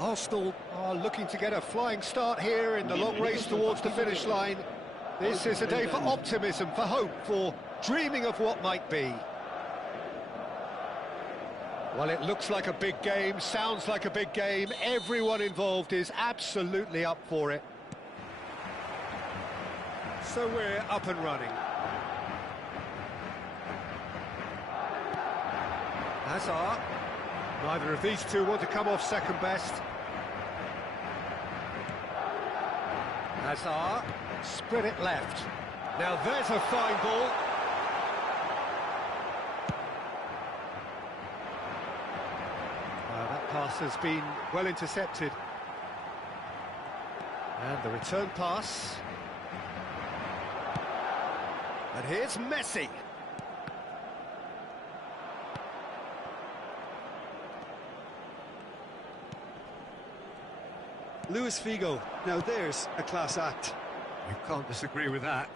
Arsenal are looking to get a flying start here in the long race towards the finish line. This is a day for optimism, for hope, for dreaming of what might be. Well, it looks like a big game, sounds like a big game. Everyone involved is absolutely up for it. So we're up and running. Hazard. Neither of these two want to come off second best. Hazard, spread it left. Now there's a fine ball. That pass has been well intercepted. And the return pass. And here's Messi. Luis Figo, now there's a class act. You can't disagree with that.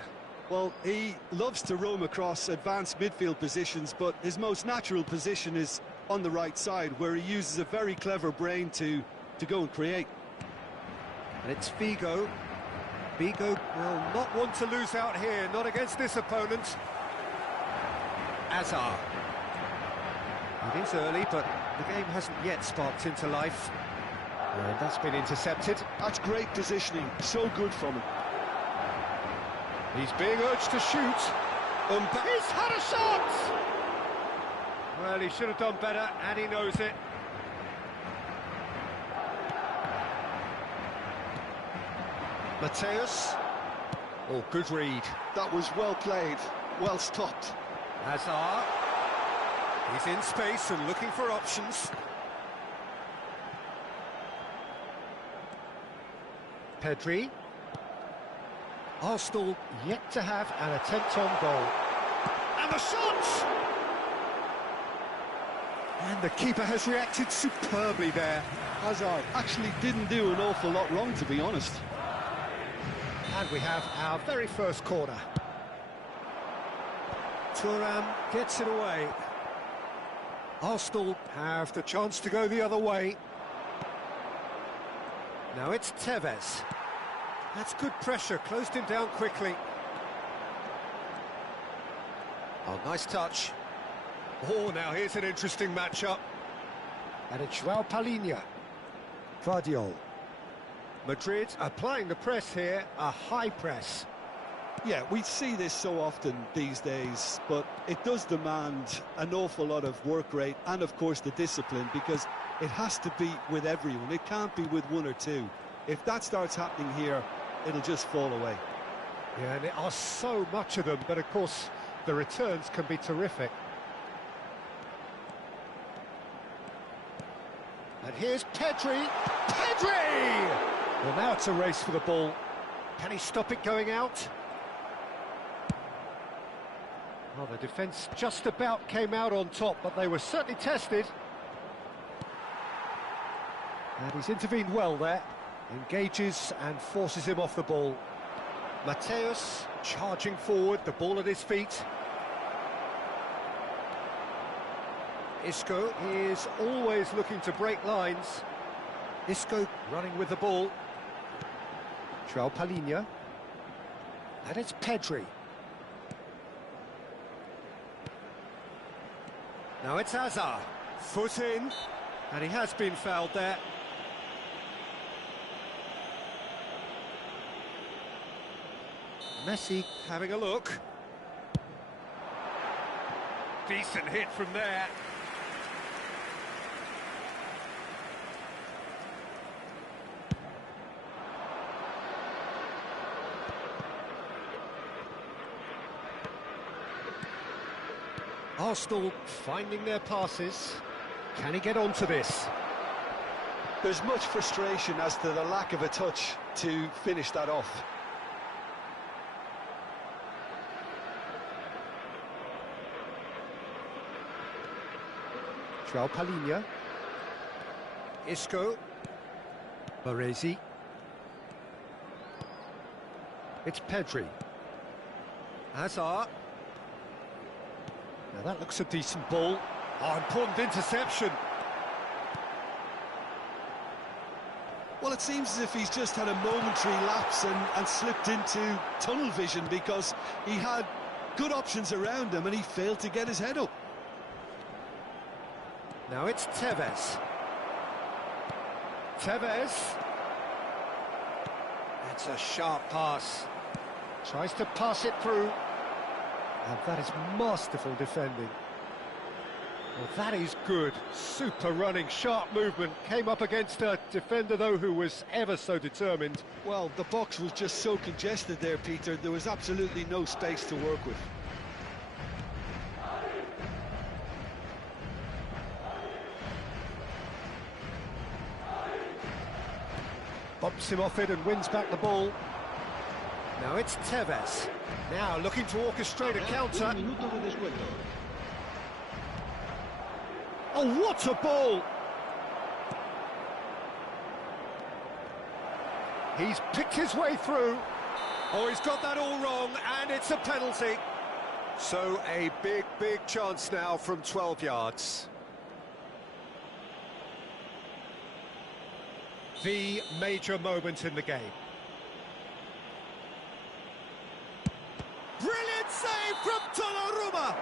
Well, he loves to roam across advanced midfield positions, but his most natural position is on the right side, where he uses a very clever brain to go and create. And it's Figo. Figo will not want to lose out here, not against this opponent. Hazard. It is early, but the game hasn't yet sparked into life. And that's been intercepted. That's great positioning, so good from him. He's being urged to shoot. He's had a shot! Well, he should have done better, and he knows it. Mateus. Oh, good read. That was well played, well stopped. Hazard. He's in space and looking for options. Pedri. Arsenal yet to have an attempt on goal. And the shot! And the keeper has reacted superbly there. Hazard actually didn't do an awful lot wrong, to be honest. And we have our very first corner. Thuram gets it away. Arsenal have the chance to go the other way. Now it's Tevez. That's good pressure, closed him down quickly. Oh, nice touch. Oh, now here's an interesting matchup. And it's João Palhinha. Guardiola. Madrid applying the press here, a high press. Yeah, we see this so often these days, but it does demand an awful lot of work rate and, of course, the discipline, because it has to be with everyone. It can't be with one or two. If that starts happening here, it'll just fall away. Yeah, and there are so much of them, but of course the returns can be terrific. And here's Pedri. Pedri! Well, now it's a race for the ball. Can he stop it going out? Well, the defence just about came out on top, but they were certainly tested. And he's intervened well there. Engages and forces him off the ball. Mateus charging forward, the ball at his feet. Isco is always looking to break lines. Isco running with the ball. João Palhinha. And it's Pedri. Now it's Hazard. Foot in. And he has been fouled there. Messi having a look. Decent hit from there. Arsenal finding their passes. Can he get onto this? There's much frustration as to the lack of a touch to finish that off. João Palhinha. Isco. Baresi. It's Pedri. Hazard. Now that looks a decent ball. Oh, important interception. Well, it seems as if he's just had a momentary lapse and slipped into tunnel vision, because he had good options around him and he failed to get his head up. Now it's Tevez. Tevez. That's a sharp pass. Tries to pass it through. And that is masterful defending. Well, that is good. Super running, sharp movement. Came up against a defender, though, who was ever so determined. Well, the box was just so congested there, Peter. There was absolutely no space to work with. Bumps him off it and wins back the ball. Now it's Tevez. Now looking to orchestrate a counter. Oh, what a ball! He's picked his way through. Oh, he's got that all wrong, and it's a penalty. So a big, big chance now from 12 yards. The major moment in the game. Brilliant save from Donnarumma!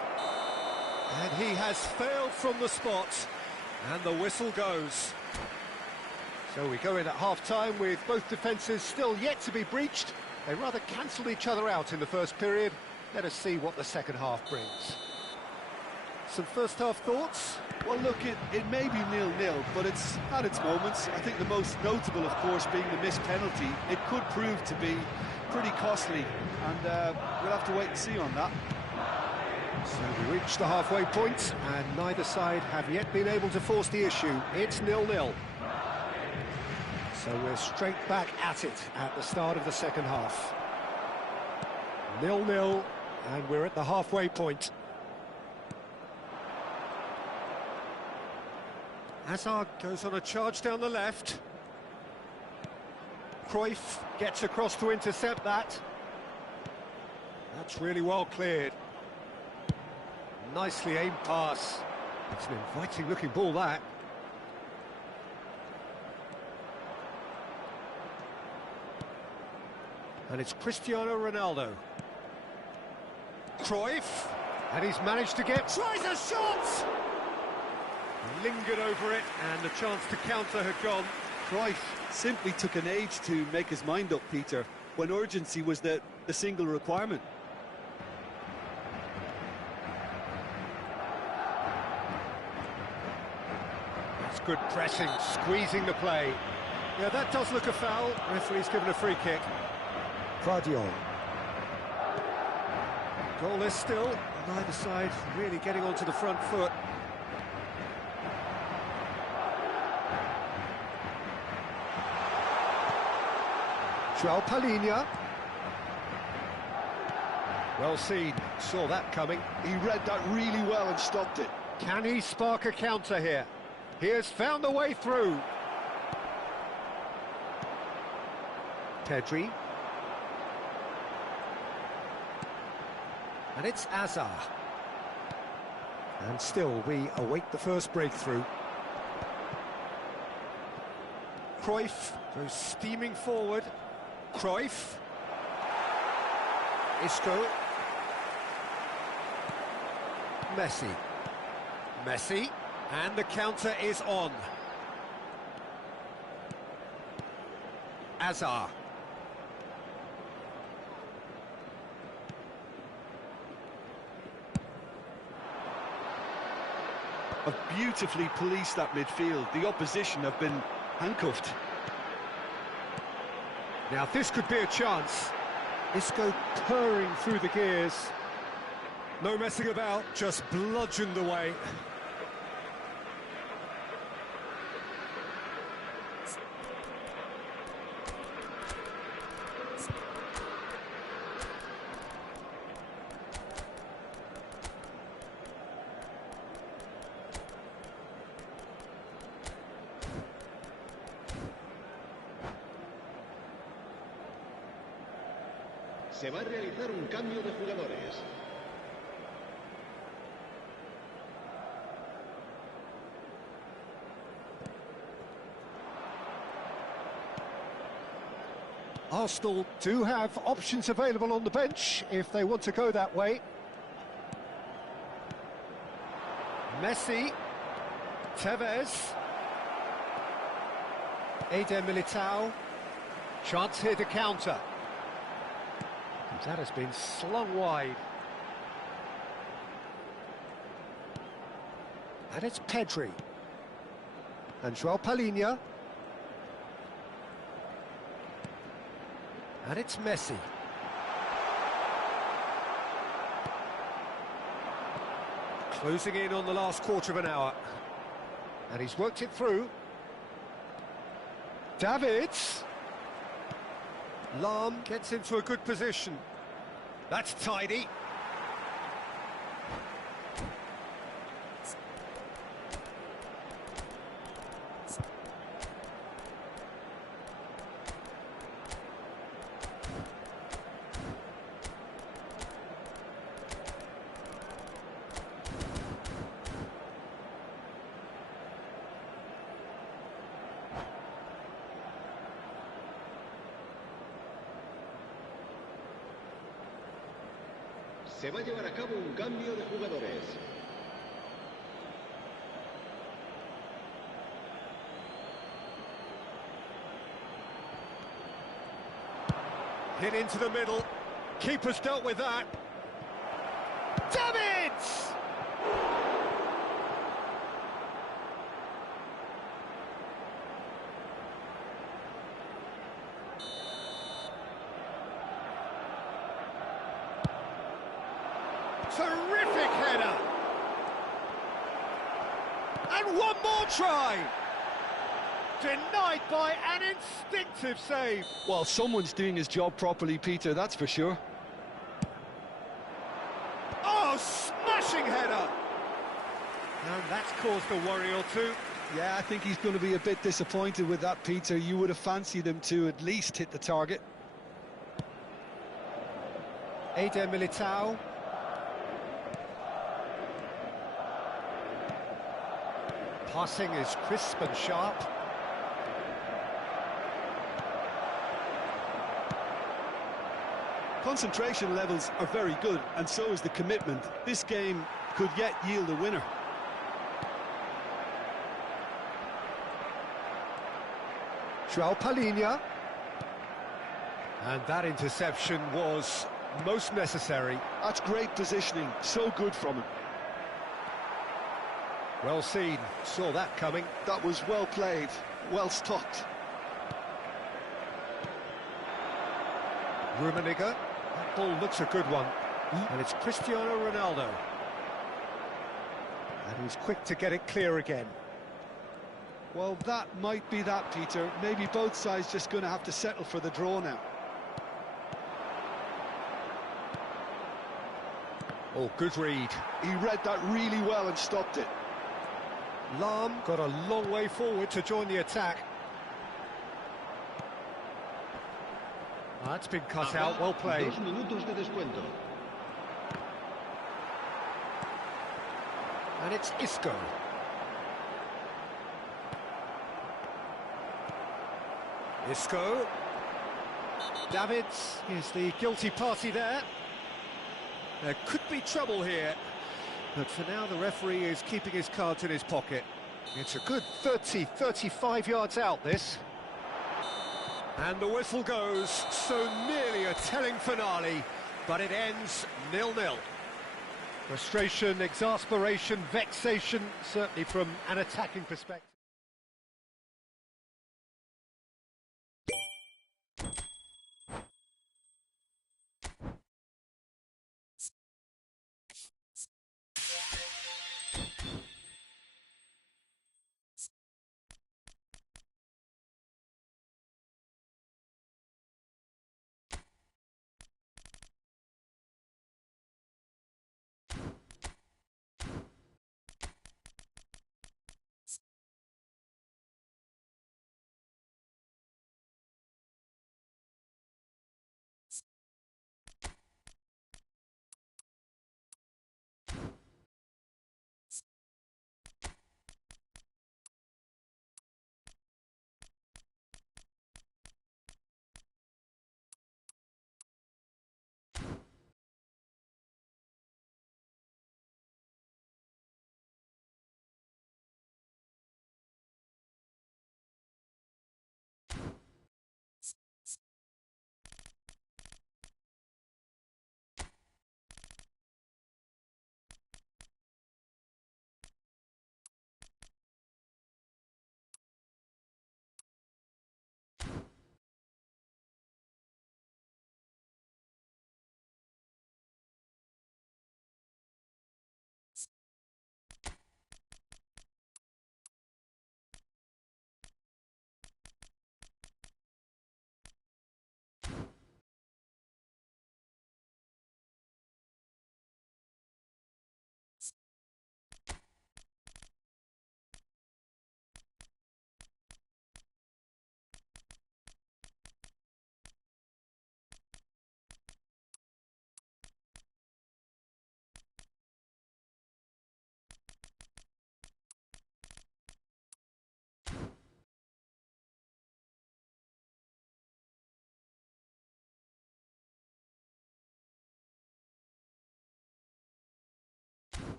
And he has failed from the spot, and the whistle goes. So we go in at half-time with both defences still yet to be breached. They rather cancelled each other out in the first period. Let us see what the second half brings. Some first-half thoughts? Well, look, it may be 0-0, but it's had its moments. I think the most notable, of course, being the missed penalty. It could prove to be pretty costly, and we'll have to wait and see on that. So we reach the halfway point, and neither side have yet been able to force the issue. It's 0-0. So we're straight back at it at the start of the second half. 0-0, and we're at the halfway point. Hazard goes on a charge down the left. Cruyff gets across to intercept that. That's really well cleared. Nicely aimed pass. It's an inviting looking ball, that. And it's Cristiano Ronaldo. Cruyff, and he's managed to get... Tries a shot! Lingered over it, and the chance to counter had gone. Cruyff simply took an age to make his mind up, Peter, when urgency was the single requirement. That's good pressing, squeezing the play. Yeah, that does look a foul. Referee's given a free kick. Gvardiol. Goalless still. Neither side really getting onto the front foot. João Palhinha. Well seen, saw that coming. He read that really well and stopped it. Can he spark a counter here? He has found a way through. Pedri. And it's Hazard. And still we await the first breakthrough. Cruyff goes steaming forward. Cruyff. Isco. Messi. Messi. And the counter is on. have beautifully policed that midfield. The opposition have been handcuffed. Now this could be a chance. Isco purring through the gears. No messing about, just bludgeoned away. Se va a realizar un cambio de jugadores. Arsenal do have options available on the bench if they want to go that way. Messi, Tevez, Eder Militao, chance here to counter. That has been slung wide. And it's Pedri. And João Palhinha. And it's Messi. Closing in on the last quarter of an hour. And he's worked it through. Davids. Lahm gets into a good position. That's tidy. Se va a llevar a cabo un cambio de jugadores. Hit into the middle. Keeper's dealt with that. Davids! Terrific header! And one more try! Denied by an instinctive save. Well, someone's doing his job properly, Peter, that's for sure. Oh, smashing header! And that's caused a worry or two. Yeah, I think he's going to be a bit disappointed with that, Peter. You would have fancied him to at least hit the target. Eder Militao. Passing is crisp and sharp. Concentration levels are very good, and so is the commitment. This game could yet yield a winner. João Palhinha. And that interception was most necessary. That's great positioning, so good from him. Well seen, saw that coming. That was well played, well stopped. Rummenigge, that ball looks a good one. And it's Cristiano Ronaldo. And he's quick to get it clear again. Well, that might be that, Peter. Maybe both sides just going to have to settle for the draw now. Oh, good read. He read that really well and stopped it. Lahm got a long way forward to join the attack. That's been cut out, well played. 2 minutos de descuento. And it's Isco. Isco. Davids is the guilty party there. There could be trouble here, but for now the referee is keeping his cards in his pocket. It's a good 30-35 yards out, this. And the whistle goes, so nearly a telling finale, but it ends 0-0. Frustration, exasperation, vexation, certainly from an attacking perspective.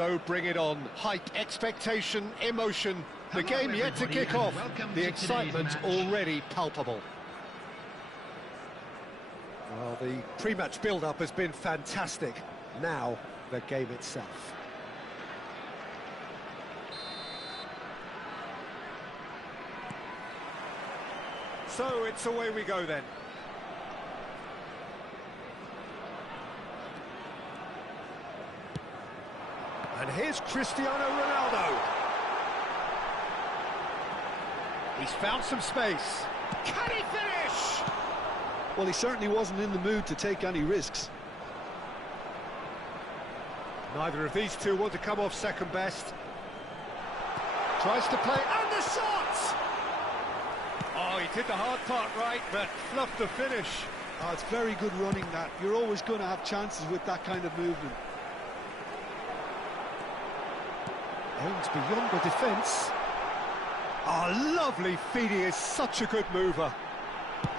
So bring it on. Hype, expectation, emotion. The game yet to kick off. The excitement already palpable. Well, the pre-match build-up has been fantastic. Now, the game itself. So it's away we go then. And here's Cristiano Ronaldo. He's found some space. Can he finish? Well, he certainly wasn't in the mood to take any risks. Neither of these two want to come off second best. Tries to play, and the shot! Oh, he did the hard part right, but fluffed the finish. Oh, it's very good running that. You're always going to have chances with that kind of movement. Aims beyond the defence. Oh, lovely feed, he is such a good mover.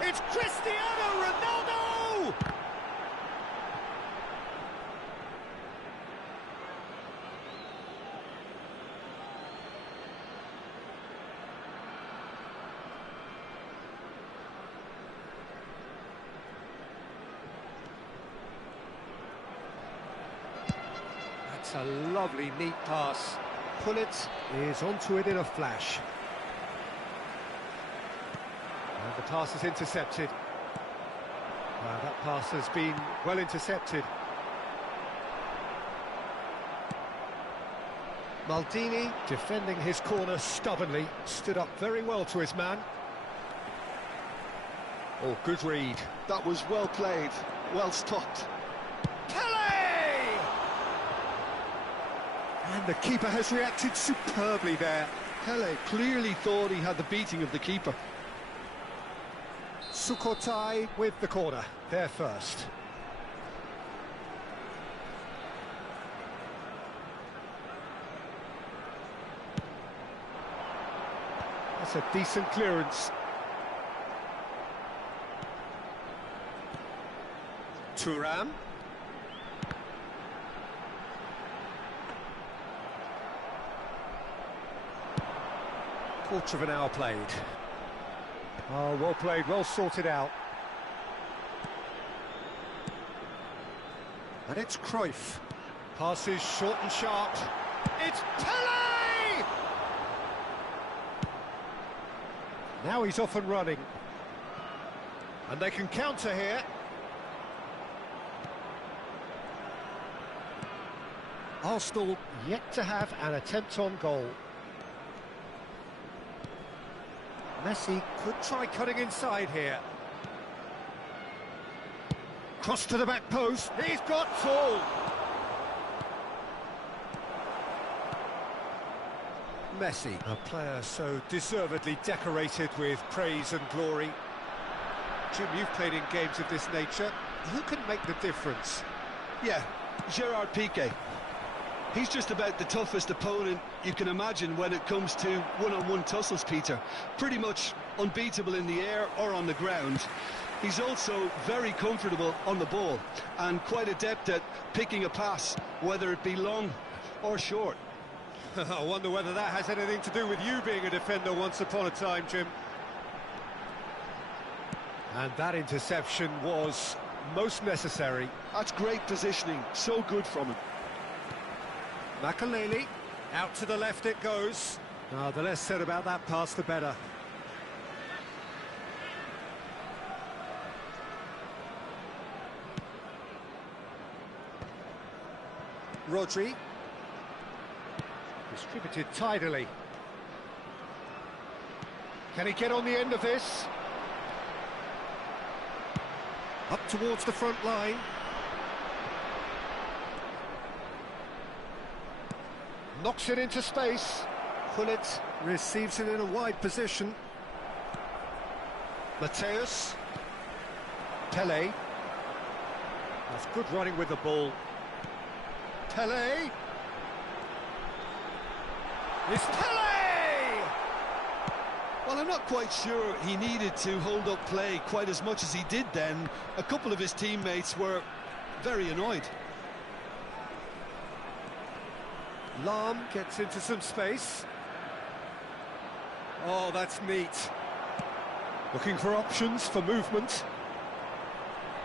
It's Cristiano Ronaldo! That's a lovely, neat pass. Pullet is onto it in a flash. And the pass is intercepted. That pass has been well intercepted. Maldini, defending his corner stubbornly, stood up very well to his man. Oh, good read. That was well played, well stopped. Pele! And the keeper has reacted superbly there. Pele clearly thought he had the beating of the keeper. Sukhothai with the corner, there first. That's a decent clearance. Thuram. Quarter of an hour played. Oh, well played, well sorted out. And it's Cruyff. Passes short and sharp. It's Pele! Now he's off and running. And they can counter here. Arsenal yet to have an attempt on goal. Messi could try cutting inside here. Cross to the back post. He's got full. Messi, a player so deservedly decorated with praise and glory. Jim, you've played in games of this nature. Who can make the difference? Yeah, Gerard Piqué. He's just about the toughest opponent you can imagine when it comes to one-on-one tussles, Peter. Pretty much unbeatable in the air or on the ground. He's also very comfortable on the ball and quite adept at picking a pass, whether it be long or short. I wonder whether that has anything to do with you being a defender once upon a time, Jim. And that interception was most necessary. That's great positioning, so good from him. Makelele, out to the left it goes. The less said about that pass, the better. Rodri. Distributed tidily. Can he get on the end of this? Up towards the front line. Knocks it into space. Pullet receives it in a wide position. Mateus. Pele. That's good running with the ball. Pele. It's Pele! Well, I'm not quite sure he needed to hold up play quite as much as he did then. A couple of his teammates were very annoyed. Lahm gets into some space. Oh, that's neat. Looking for options for movement.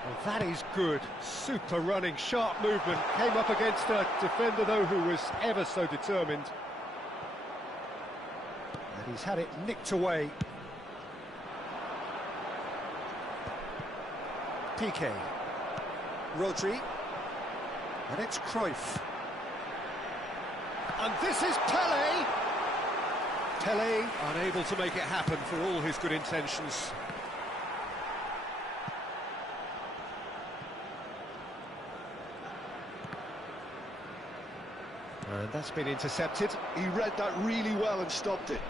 Well, that is good. Super running, sharp movement. Came up against a defender, though, who was ever so determined. And he's had it nicked away. Piqué. Rodri. And it's Cruyff. And this is Pelé. Pelé unable to make it happen for all his good intentions. And that's been intercepted. He read that really well and stopped it.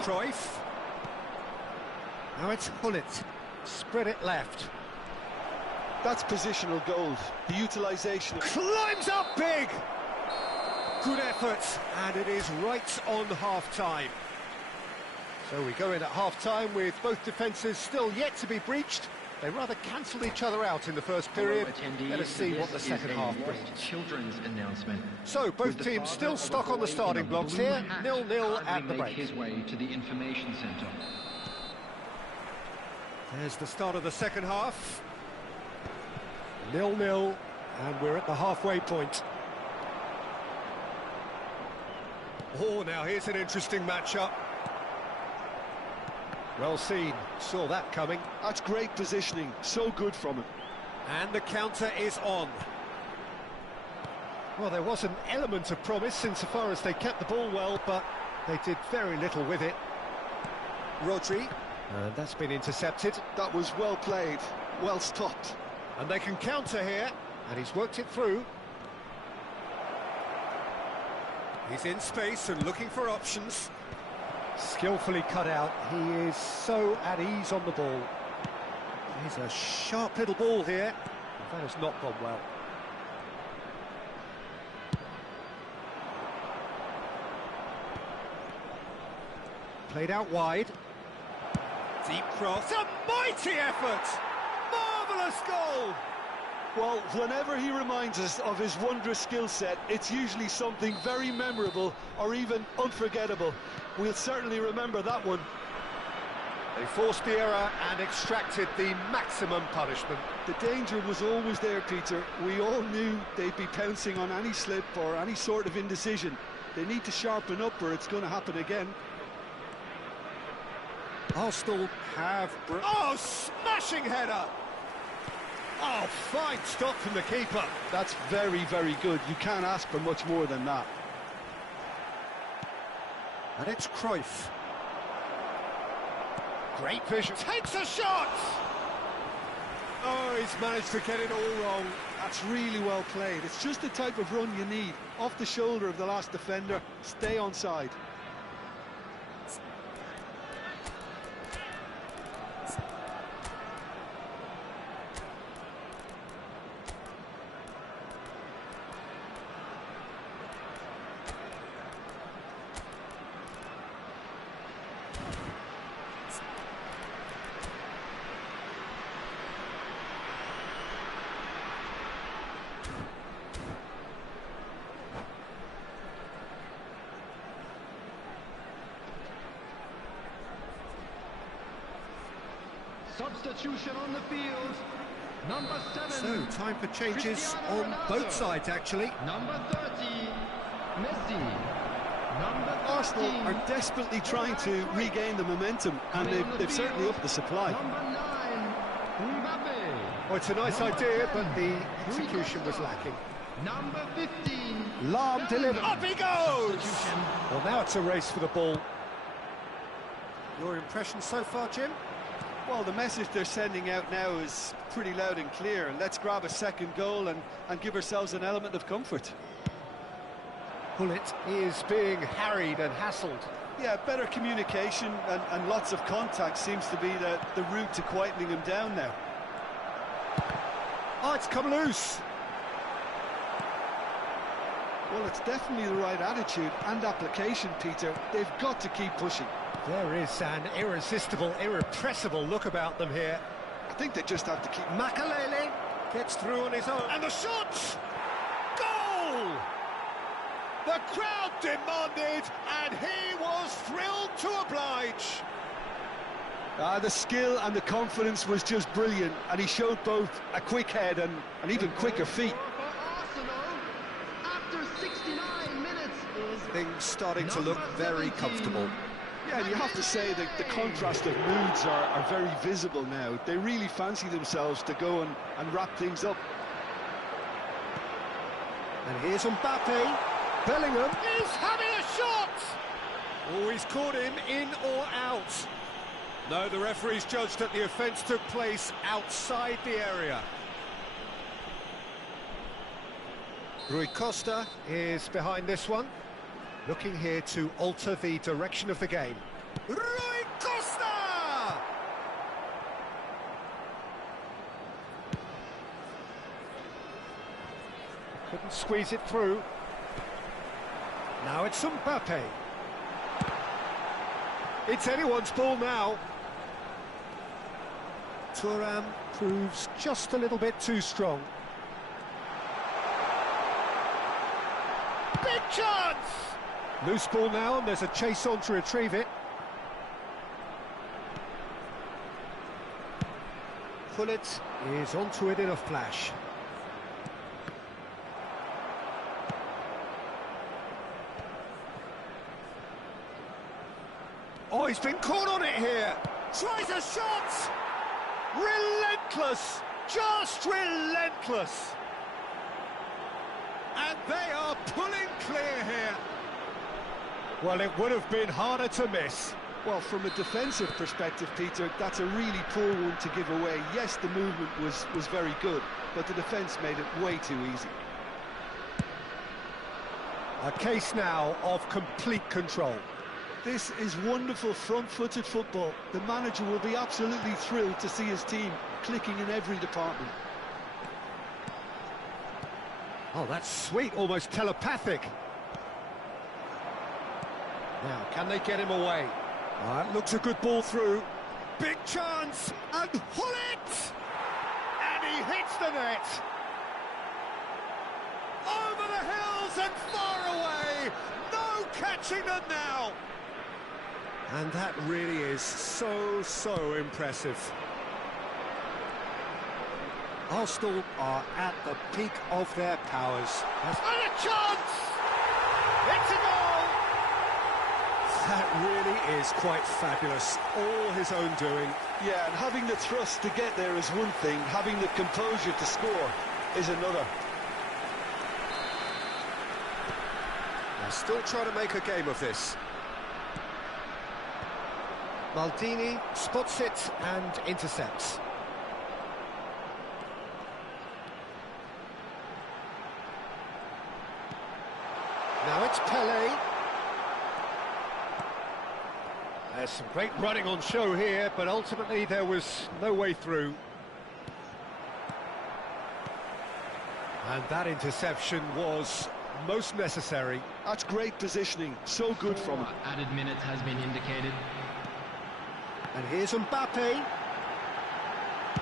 Cruyff. Now it's Gullit. Spread it left. That's positional gold. The utilisation. Climbs up big! Good effort, and it is right on half-time. So we go in at half-time with both defences still yet to be breached. They rather cancelled each other out in the first period. Let us see what the second half brings. Children's announcement. So both teams still stuck on the starting blocks here. 0-0 at the break. His way to the information centre. There's the start of the second half. 0-0, and we're at the halfway point. Oh, now here's an interesting matchup. Well seen, saw that coming. That's great positioning, so good from him. And the counter is on. Well, there was an element of promise insofar as they kept the ball well, but they did very little with it. Rodri, and that's been intercepted. That was well played, well stopped. And they can counter here, and he's worked it through. He's in space and looking for options. Skillfully cut out. He is so at ease on the ball. Here's a sharp little ball here. That has not gone well. Played out wide. Deep cross. A mighty effort! Marvellous goal! Well, whenever he reminds us of his wondrous skill set, it's usually something very memorable or even unforgettable. We'll certainly remember that one. They forced the error and extracted the maximum punishment. The danger was always there, Peter. We all knew they'd be pouncing on any slip or any sort of indecision. They need to sharpen up or it's going to happen again. Arsenal have... Oh, smashing header! Oh, fine stop from the keeper. That's very, very good. You can't ask for much more than that. And it's Cruyff. Great vision. Takes a shot! Oh, he's managed to get it all wrong. That's really well played. It's just the type of run you need. Off the shoulder of the last defender, stay onside. Substitution on the field. Number 7. So, time for changes on both sides, actually. Number 30, Messi. Number 13, Arsenal are desperately trying to regain the momentum, and they've certainly upped the supply. Number 9, Mbappe. Oh, it's a nice idea, but the execution was lacking. Number 15, Lahm delivered. Bellingham. Up he goes! Substitution. Well, now it's a race for the ball. Your impression so far, Jim? Well, the message they're sending out now is pretty loud and clear. Let's grab a second goal and give ourselves an element of comfort. Gullit is being harried and hassled. Yeah, better communication and lots of contact seems to be the route to quietening him down now. Oh, it's come loose. Well, it's definitely the right attitude and application, Peter. They've got to keep pushing. There is an irresistible, irrepressible look about them here. I think they just have to keep... Makalele Gets through on his own. And the shot! Goal! The crowd demanded, and he was thrilled to oblige. The skill and the confidence was just brilliant, and he showed both a quick head and even quicker feet. For Arsenal, after 69 minutes is Things starting to look number very 17. comfortable. Yeah, and you have to say that the contrast of moods are very visible now. They really fancy themselves to go and wrap things up. And here's Mbappe. Bellingham is having a shot! Oh, he's caught him in or out. No, the referee's judged that the offence took place outside the area. Rui Costa is behind this one, looking here to alter the direction of the game. Rui Costa! Couldn't squeeze it through. Now it's Mbappe. It's anyone's ball now. Thuram proves just a little bit too strong. Big chance! Loose ball now, and there's a chase on to retrieve it. Gullit is onto it in a flash. Oh, he's been caught on it here. Tries a shot. Relentless. Just relentless. And they are pulling clear here. Well, it would have been harder to miss. Well, from a defensive perspective, Peter, that's a really poor one to give away. Yes, the movement was very good, but the defence made it way too easy. A case now of complete control. This is wonderful front-footed football. The manager will be absolutely thrilled to see his team clicking in every department. Oh, that's sweet, almost telepathic. Now, can they get him away? That looks a good ball through. Big chance, and Gullit! And he hits the net. Over the hills and far away. No catching them now. And that really is so impressive. Arsenal are at the peak of their powers. And a chance! It's a goal! That really is quite fabulous. All his own doing. Yeah, and having the thrust to get there is one thing, having the composure to score is another. They're still trying to make a game of this. Maldini spots it and intercepts. Now it's Pele. There's some great running on show here, but ultimately there was no way through. And that interception was most necessary. That's great positioning, so good from him. Added minutes has been indicated. And here's Mbappe.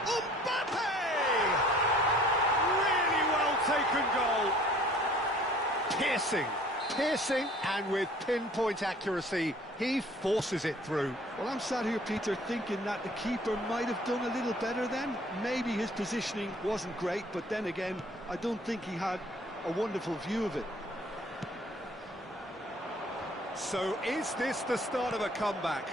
Mbappe! Really well taken goal. Piercing, and with pinpoint accuracy, he forces it through. Well, I'm sat here, Peter, thinking that the keeper might have done a little better then. Maybe his positioning wasn't great, but then again, I don't think he had a wonderful view of it. So is this the start of a comeback?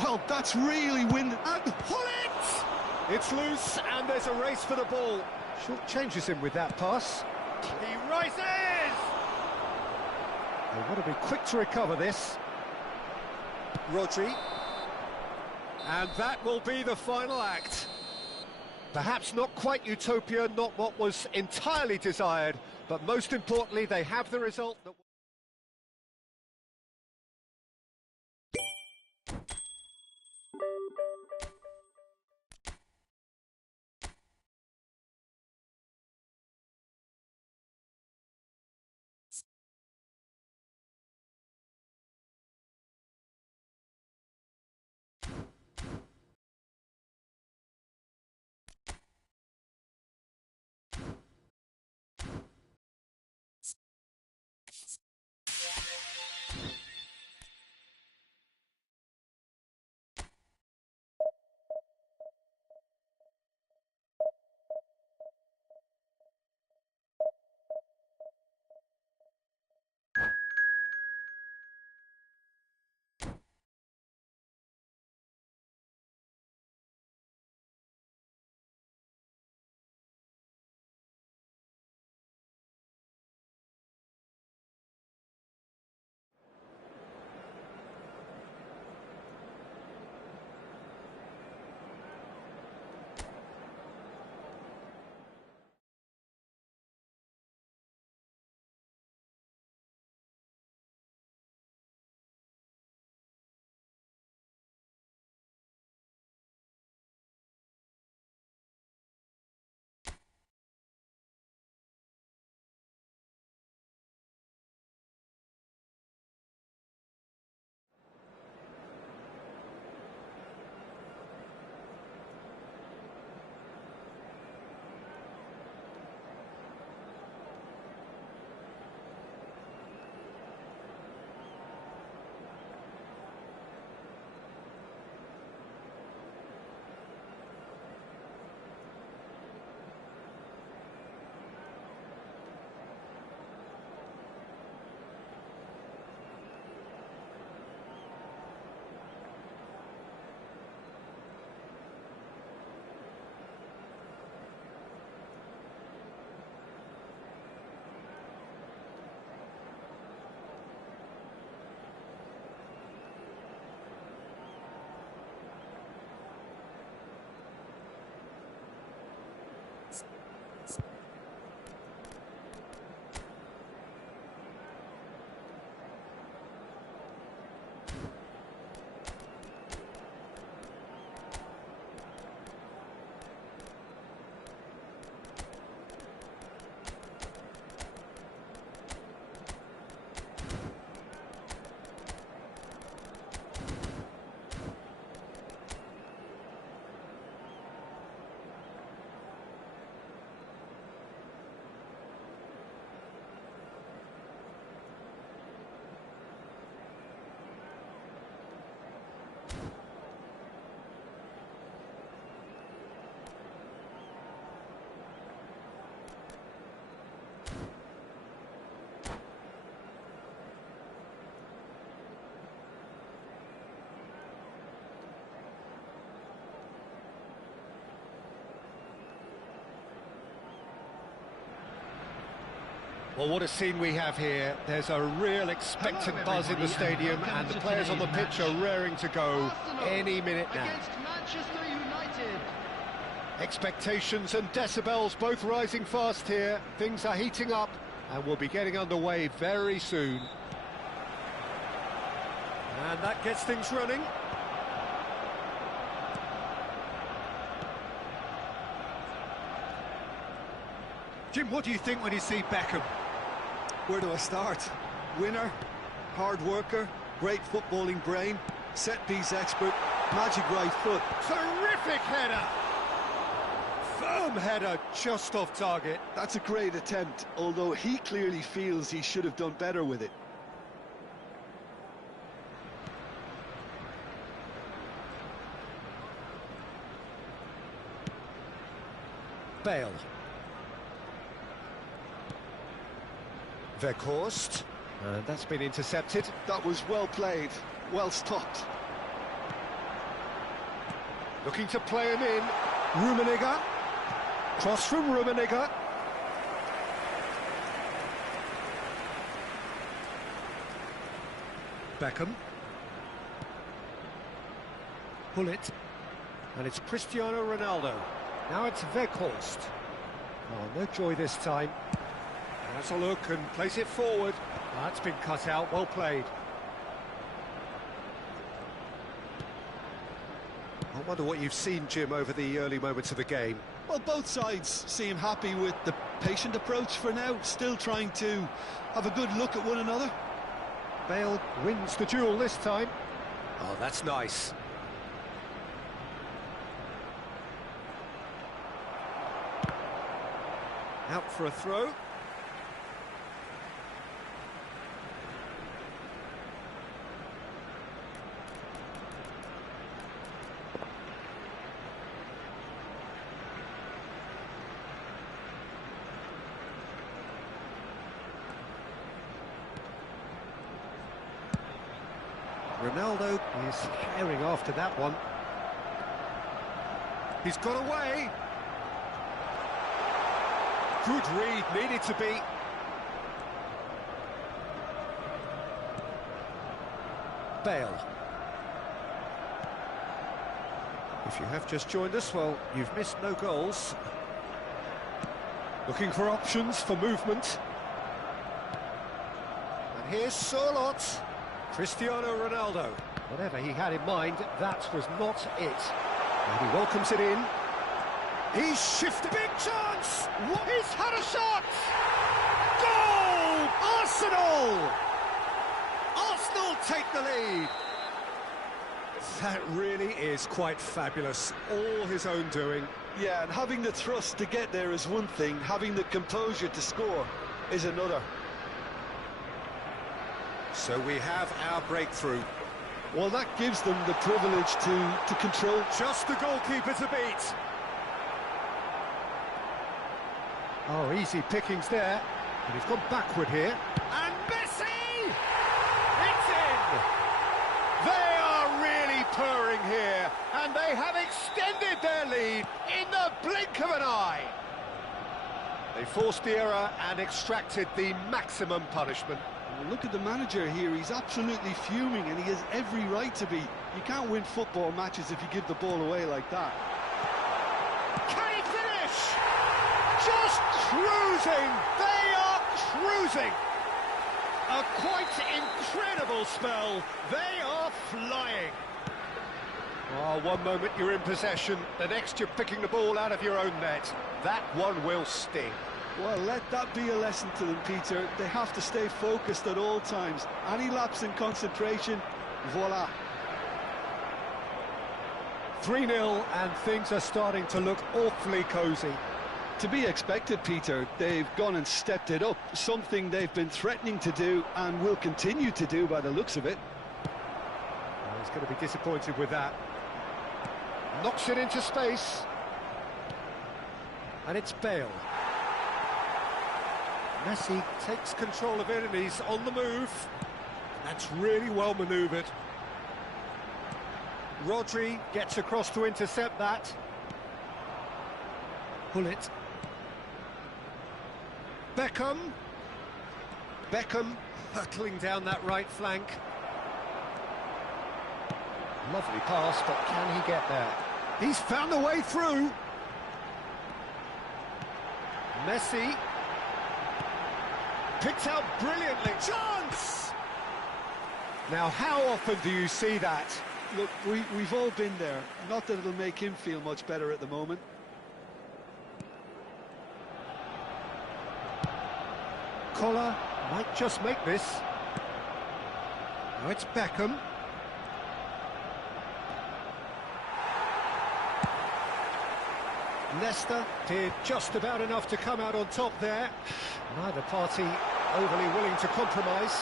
Well, that's really winning. And Gullit! It's loose, and there's a race for the ball. Short changes him with that pass. He rises! They want to be quick to recover this. Rodri. And that will be the final act. Perhaps not quite utopia, not what was entirely desired, but most importantly, they have the result that... Well, what a scene we have here. There's a real expectant buzz in the stadium, and the players on the pitch are raring to go any minute now. Against Manchester United. Expectations and decibels both rising fast here. Things are heating up, and we'll be getting underway very soon. And that gets things running. Jim, what do you think when you see Beckham? Where do I start? Winner, hard worker, great footballing brain, set-piece expert, magic right foot. Terrific header! Firm header, just off target. That's a great attempt, although he clearly feels he should have done better with it. Bale. Weghorst, and that's been intercepted. That was well played, well stopped. Looking to play him in. Rummenigge. Cross from Rummenigge. Beckham. Gullit. And it's Cristiano Ronaldo. Now it's Weghorst. Oh, no joy this time. Has a look and place it forward. That's been cut out, well played. I wonder what you've seen, Jim, over the early moments of the game. Well, both sides seem happy with the patient approach for now, still trying to have a good look at one another. Bale wins the duel this time. Oh, that's nice. Out for a throw. Ronaldo is herring after that one. He's got away. Good read, needed to be. Bale. If you have just joined us, well, you've missed no goals. Looking for options for movement. And here's Sørloth. Cristiano Ronaldo. Whatever he had in mind, that was not it. And he welcomes it in. He's shifted. Big chance! He's had a shot! Goal! Arsenal! Arsenal take the lead. That really is quite fabulous. All his own doing. Yeah, and having the thrust to get there is one thing, having the composure to score is another. So we have our breakthrough. Well, that gives them the privilege to control. Just the goalkeeper to beat. Oh, easy pickings there. And he's gone backward here. And Messi! It's in! They are really purring here. And they have extended their lead in the blink of an eye. They forced the error and extracted the maximum punishment. Well, look at the manager here, he's absolutely fuming and he has every right to be. You can't win football matches if you give the ball away like that. Can he finish? Just cruising! They are cruising! A quite incredible spell. They are flying. Oh, one moment you're in possession, the next you're picking the ball out of your own net. That one will sting. Well, let that be a lesson to them, Peter. They have to stay focused at all times. Any lapse in concentration, voila. 3-0 and things are starting to look awfully cosy. To be expected, Peter. They've gone and stepped it up, something they've been threatening to do and will continue to do by the looks of it. Well, he's going to be disappointed with that. Knocks it into space. And it's Bale. Messi takes control of it and he's on the move. That's really well manoeuvred. Rodri gets across to intercept that. Gullit. Beckham. Beckham hurtling down that right flank. Lovely pass, but can he get there? He's found the way through. Messi. Picked out brilliantly. Chance! Now, how often do you see that? Look, we've all been there. Not that it'll make him feel much better at the moment. Collar might just make this. Now it's Beckham. Leicester did just about enough to come out on top there. Neither party overly willing to compromise.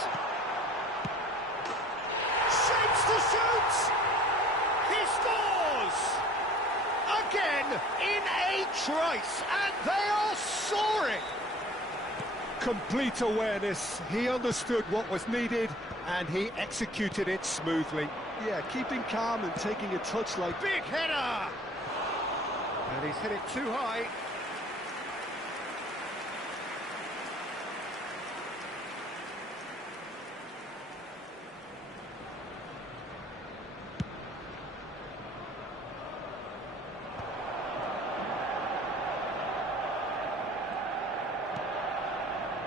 Shapes to shoot! He scores! Again in a trice, and they are soaring! Complete awareness. He understood what was needed, and he executed it smoothly. Yeah, keeping calm and taking a touch like... Big header! And he's hit it too high.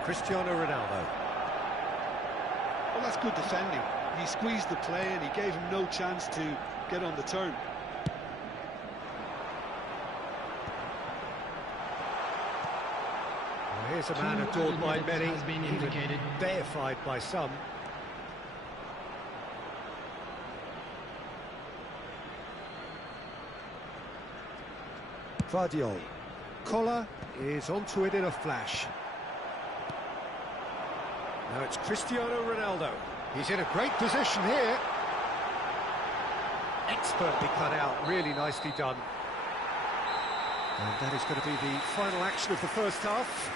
Cristiano Ronaldo. Well, that's good defending. He squeezed the play and he gave him no chance to get on the turn. Here's a man adored by many, has been indicated. deified by some. Vardiol. Collar is onto it in a flash. Now it's Cristiano Ronaldo. He's in a great position here. Expertly cut out, really nicely done. And that is going to be the final action of the first half.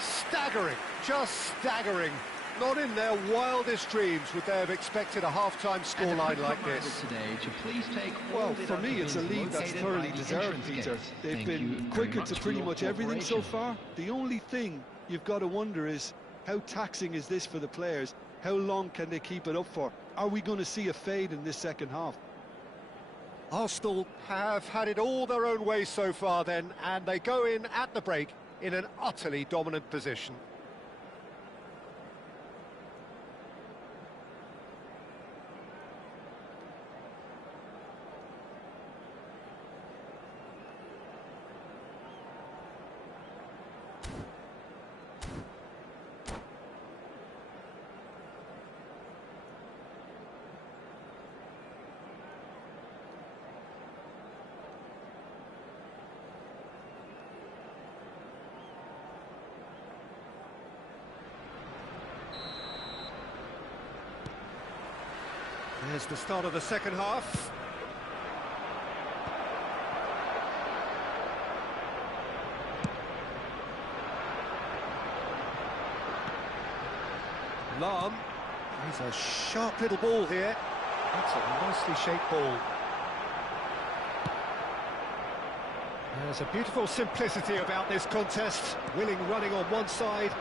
Staggering, just staggering. Not in their wildest dreams would they have expected a half-time scoreline like this. Today to please take Well, for me, it's a lead that's thoroughly deserved, Peter. They've been quicker to pretty much everything so far. The only thing you've got to wonder is, how taxing is this for the players? How long can they keep it up for? Are we going to see a fade in this second half? Arsenal have had it all their own way so far then, and they go in at the break in an utterly dominant position. There's the start of the second half. Lahm. He's a sharp little ball here. That's a nicely shaped ball. There's a beautiful simplicity about this contest. Willing running on one side,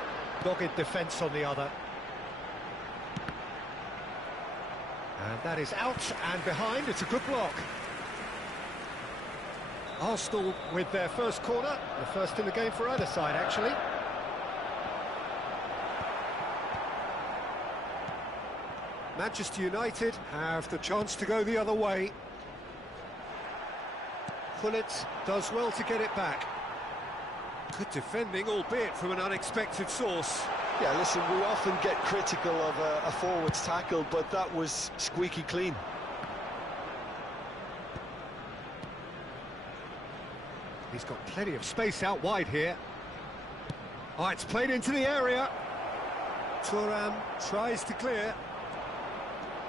dogged defence on the other. And that is out and behind. It's a good block. Arsenal with their first corner, the first in the game for either side, actually. Manchester United have the chance to go the other way. Gullit does well to get it back. Good defending, albeit from an unexpected source. Yeah, listen, we often get critical of a forward's tackle, but that was squeaky clean. He's got plenty of space out wide here. Oh, it's played into the area. Thuram tries to clear.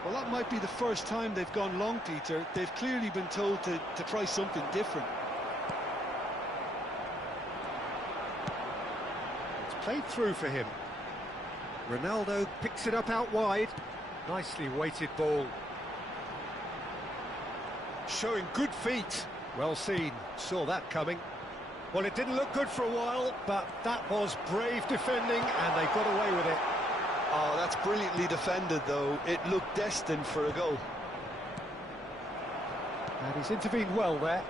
Well, that might be the first time they've gone long, Peter. They've clearly been told to try something different. It's played through for him. Ronaldo picks it up out wide. Nicely weighted ball. Showing good feet. Well seen. Saw that coming. Well, it didn't look good for a while, but that was brave defending, and they got away with it. Oh, that's brilliantly defended, though. It looked destined for a goal. And he's intervened well there.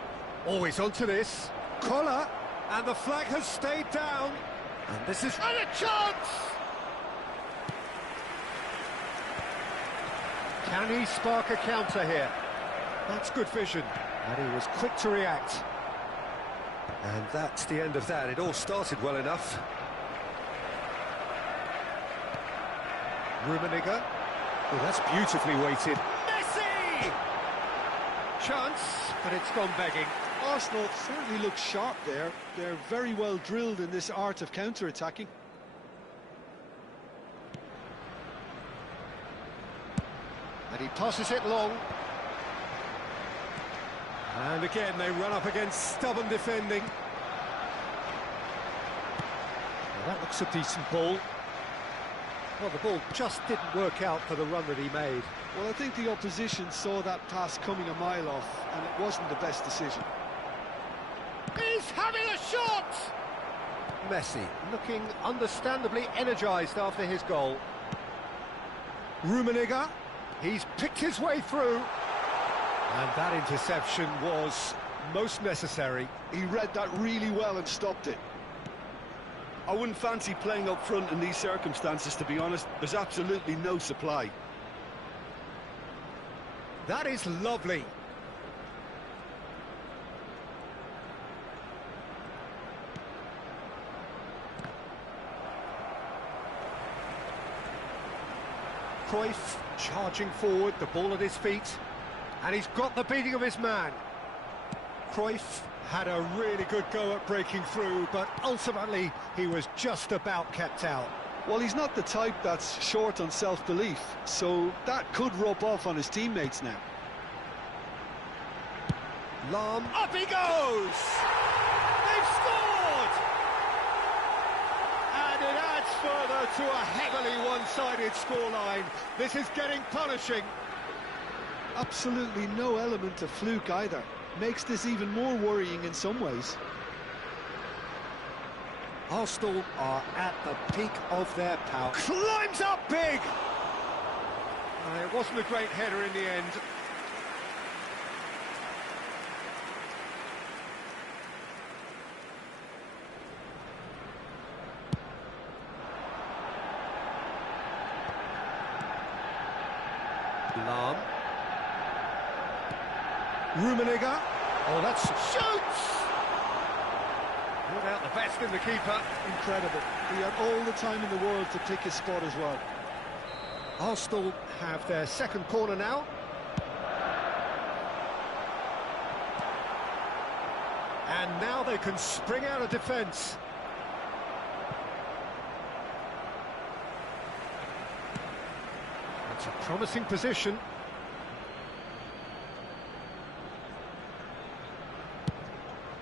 Always onto this. Collar, and the flag has stayed down. And this is... And a chance! Can he spark a counter here? That's good vision. And he was quick to react. And that's the end of that. It all started well enough. Rummenigge. Oh, that's beautifully weighted. Messi! Chance, but it's gone begging. Arsenal certainly look sharp there. They're very well drilled in this art of counter-attacking. And he passes it long. And again, they run up against stubborn defending. Well, that looks a decent ball. Well, the ball just didn't work out for the run that he made. Well, I think the opposition saw that pass coming a mile off, and it wasn't the best decision. He's having a shot! Messi looking understandably energised after his goal. Rummenigge, he's picked his way through. And that interception was most necessary. He read that really well and stopped it. I wouldn't fancy playing up front in these circumstances, to be honest. There's absolutely no supply. That is lovely. Cruyff charging forward, the ball at his feet. And he's got the beating of his man. Cruyff had a really good go at breaking through, but ultimately he was just about kept out. Well, he's not the type that's short on self-belief, so that could rub off on his teammates now. Lahm, up he goes! They've scored! And it adds further to a heavily one-sided scoreline. This is getting punishing. Absolutely no element of fluke either. Makes this even more worrying in some ways. Arsenal are at the peak of their power. Climbs up big! It wasn't a great header in the end. Lahm. Rummenigge. Oh, that's... Shoots! Brought out the best in the keeper. Incredible. He had all the time in the world to pick his spot as well. Arsenal have their second corner now. And now they can spring out of defence. It's a promising position.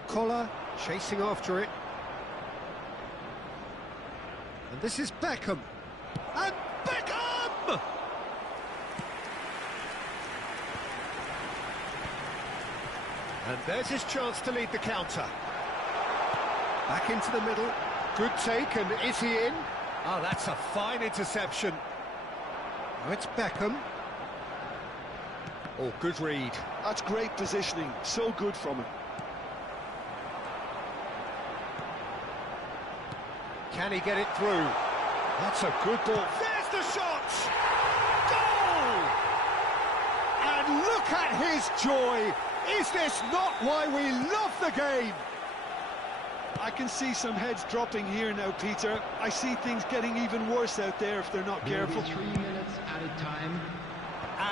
Collar chasing after it. And this is Beckham. And Beckham! And there's his chance to lead the counter. Back into the middle. Good take, and is he in? Oh, that's a fine interception. Now it's Beckham. Oh, good read. That's great positioning. So good from him. Can he get it through? That's a good ball. There's the shot! Goal! And look at his joy! Is this not why we love the game? I can see some heads dropping here now, Peter. I see things getting even worse out there if they're not careful. 3 minutes added time.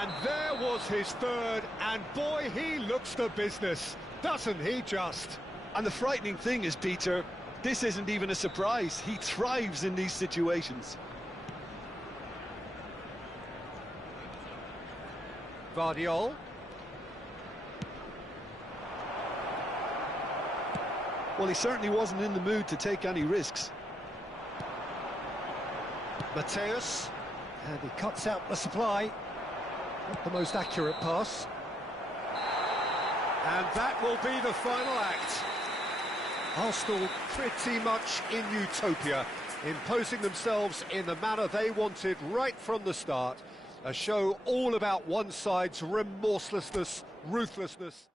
And there was his third, and boy, he looks the business, doesn't he just? And the frightening thing is, Peter, this isn't even a surprise. He thrives in these situations. Gvardiol. Well, he certainly wasn't in the mood to take any risks. Mateus. And he cuts out the supply. Not the most accurate pass. And that will be the final act. Arsenal pretty much in utopia, imposing themselves in the manner they wanted right from the start. A show all about one side's remorselessness, ruthlessness.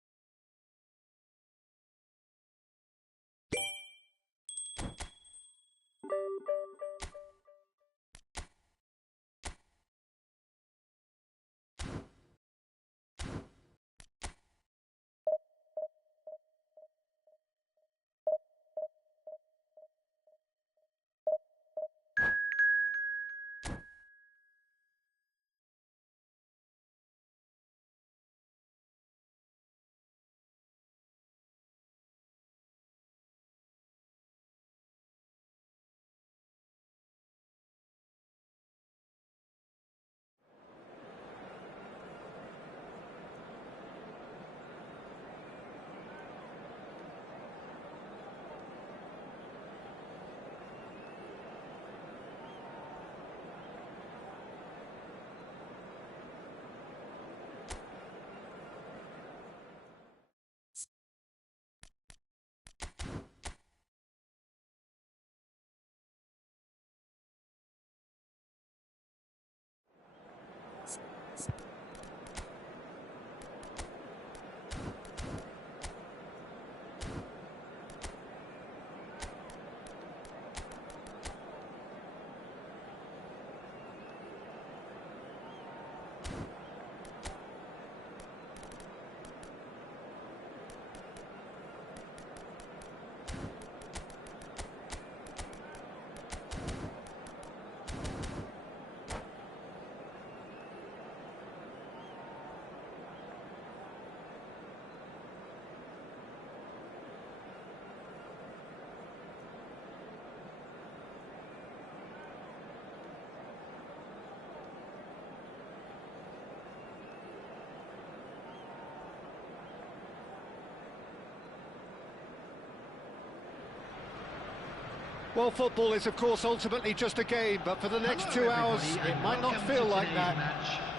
Well, football is, of course, ultimately just a game, but for the next 2 hours, it might not feel like that.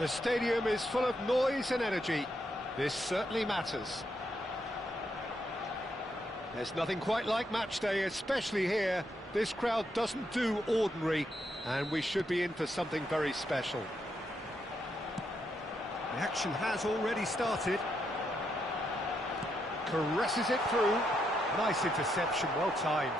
The stadium is full of noise and energy. This certainly matters. There's nothing quite like match day, especially here. This crowd doesn't do ordinary, and we should be in for something very special. The action has already started. Caresses it through. Nice interception, well timed.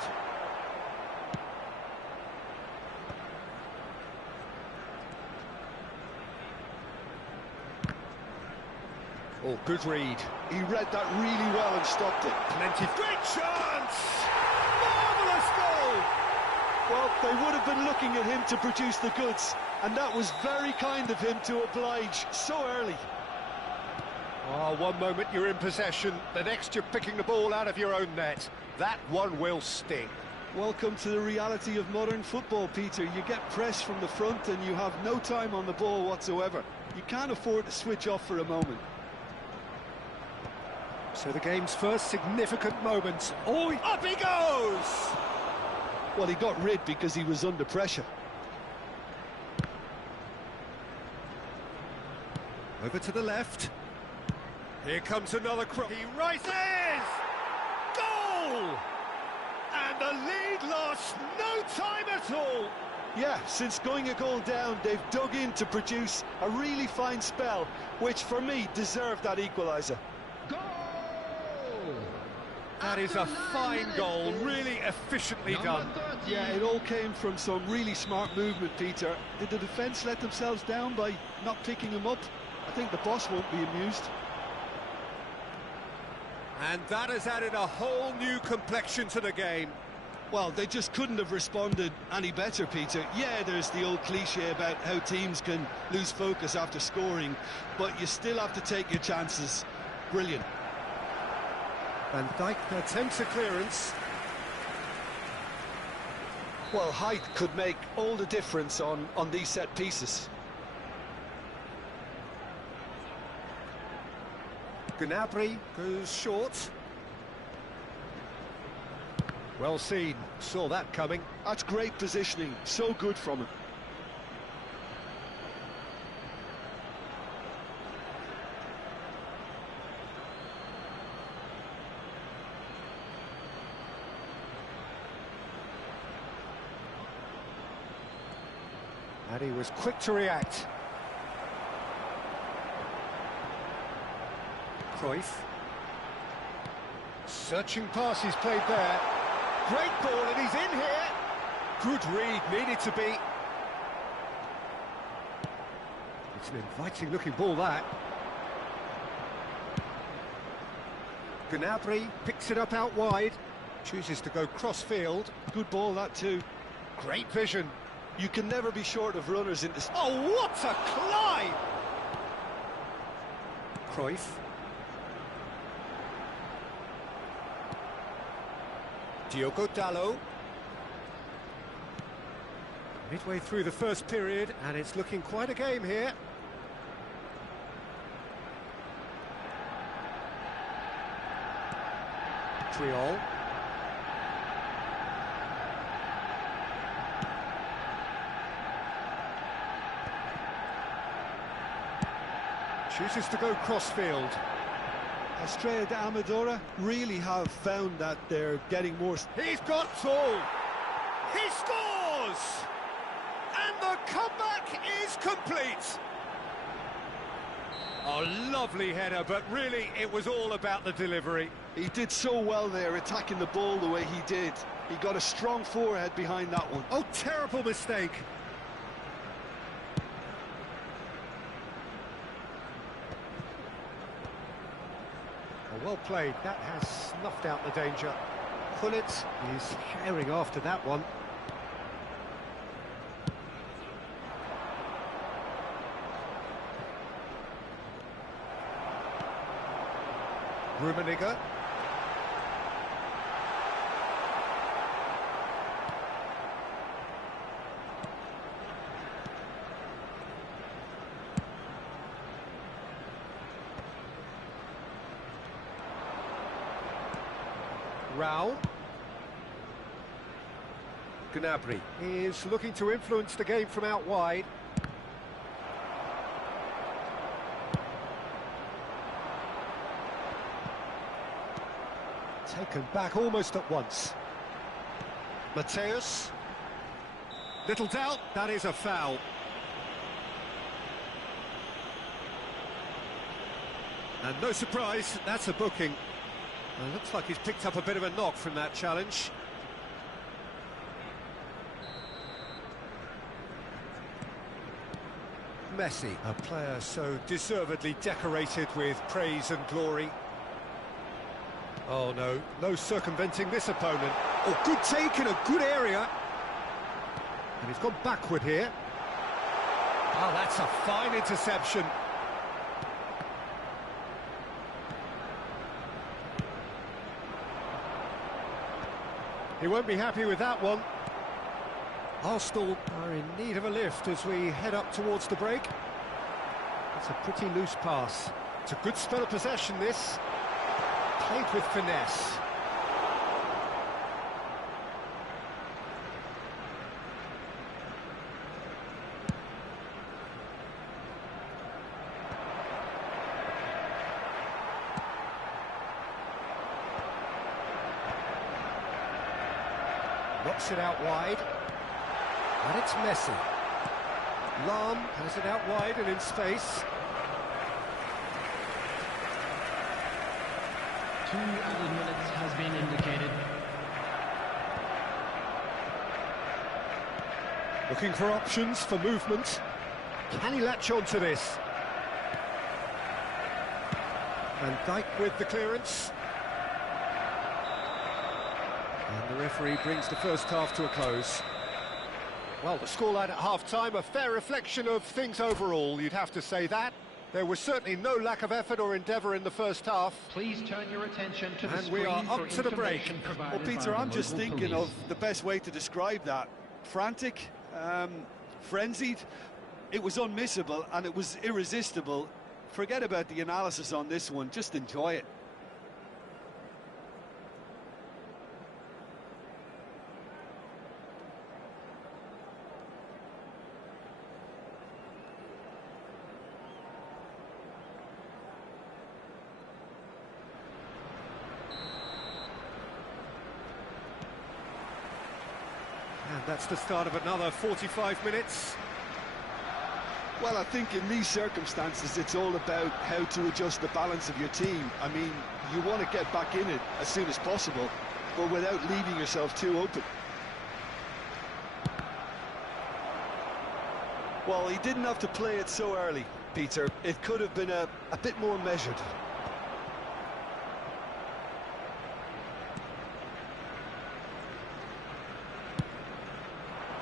Oh, good read. He read that really well and stopped it. Plenty. Great chance! Marvellous goal! Well, they would have been looking at him to produce the goods, and that was very kind of him to oblige so early. Oh, one moment you're in possession, the next you're picking the ball out of your own net. That one will sting. Welcome to the reality of modern football, Peter. You get pressed from the front and you have no time on the ball whatsoever. You can't afford to switch off for a moment. So the game's first significant moment. Oh, up he goes! Well, he got rid because he was under pressure. Over to the left. Here comes another cross. He rises! Goal! And the lead lost no time at all. Yeah, since going a goal down, they've dug in to produce a really fine spell, which for me deserved that equaliser. That is a fine goal, really efficiently done. Yeah, it all came from some really smart movement, Peter. Did the defence let themselves down by not picking him up? I think the boss won't be amused. And that has added a whole new complexion to the game. Well, they just couldn't have responded any better, Peter. Yeah, there's the old cliche about how teams can lose focus after scoring, but you still have to take your chances. Brilliant. Van Dijk attempts a clearance. Well, height could make all the difference on these set pieces. Gnabry goes short. Well seen, saw that coming. That's great positioning, so good from him. And he was quick to react. Cruyff. Searching pass he's played there. Great ball, and he's in here. Good read, needed to be. It's an inviting-looking ball, that. Gnabry picks it up out wide. Chooses to go cross-field. Good ball, that too. Great vision. You can never be short of runners in this. Oh, what a climb! Cruyff. Diogo Dalot. Midway through the first period, and it's looking quite a game here. Triol. Chooses to go crossfield. Estrella de Amadora really have found that they're getting more... He's got two! He scores! And the comeback is complete! Oh, lovely header, but really it was all about the delivery. He did so well there, attacking the ball the way he did. He got a strong forehead behind that one. Oh, terrible mistake. Oh, well played. That has snuffed out the danger. Gullit is herring after that one. Rummenigge. Rao. Gnabry is looking to influence the game from out wide. Taken back almost at once. Mateus. Little doubt, that is a foul. And no surprise, that's a booking. Well, looks like he's picked up a bit of a knock from that challenge. Messi, a player so deservedly decorated with praise and glory. Oh no, no circumventing this opponent. Oh, good take in a good area. And he's gone backward here. Oh, that's a fine interception. He won't be happy with that one. Arsenal are in need of a lift as we head up towards the break. It's a pretty loose pass. It's a good spell of possession, this. Played with finesse. Knocks it out wide. And it's Messi. Lahm has it out wide and in space. 2 added minutes has been indicated. Looking for options for movement. Can he latch on to this? Van Dijk with the clearance. And the referee brings the first half to a close. Well, the scoreline at half-time, a fair reflection of things overall, you'd have to say that. There was certainly no lack of effort or endeavour in the first half. Please turn your attention to the And screen we are up for to the break. information Well, provided Peter, by I'm the just local thinking police. of the best way to describe that. Frantic, frenzied. It was unmissable and it was irresistible. Forget about the analysis on this one, just enjoy it. And that's the start of another 45 minutes. Well, I think in these circumstances, it's all about how to adjust the balance of your team. I mean, you want to get back in it as soon as possible, but without leaving yourself too open. Well, he didn't have to play it so early, Peter. It could have been a bit more measured.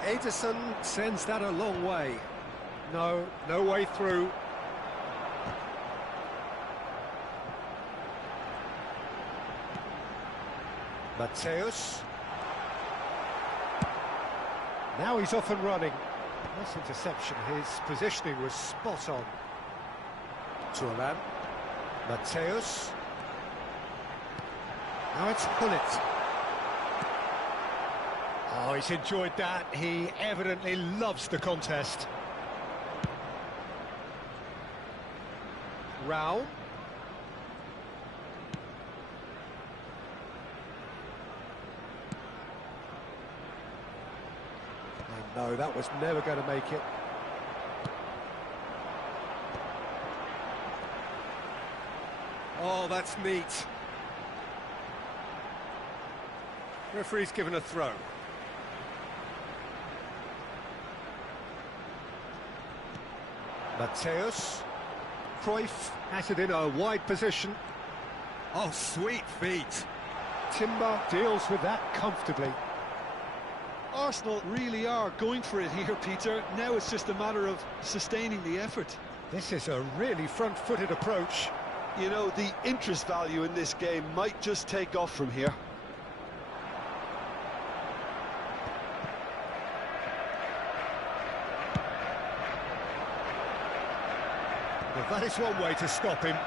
Ederson sends that a long way. No way through. Mateus. Now he's off and running. Nice interception. His positioning was spot on. Thuram. Mateus. Now it's Gullit. Oh, he's enjoyed that. He evidently loves the contest. Raul. Oh no, that was never going to make it. Oh, that's neat. Referee's given a throw. Mateus. Cruyff has it in a wide position. Oh, sweet feet. Timber deals with that comfortably. Arsenal really are going for it here, Peter. Now it's just a matter of sustaining the effort. This is a really front-footed approach. You know, the interest value in this game might just take off from here. Well, that is one way to stop him.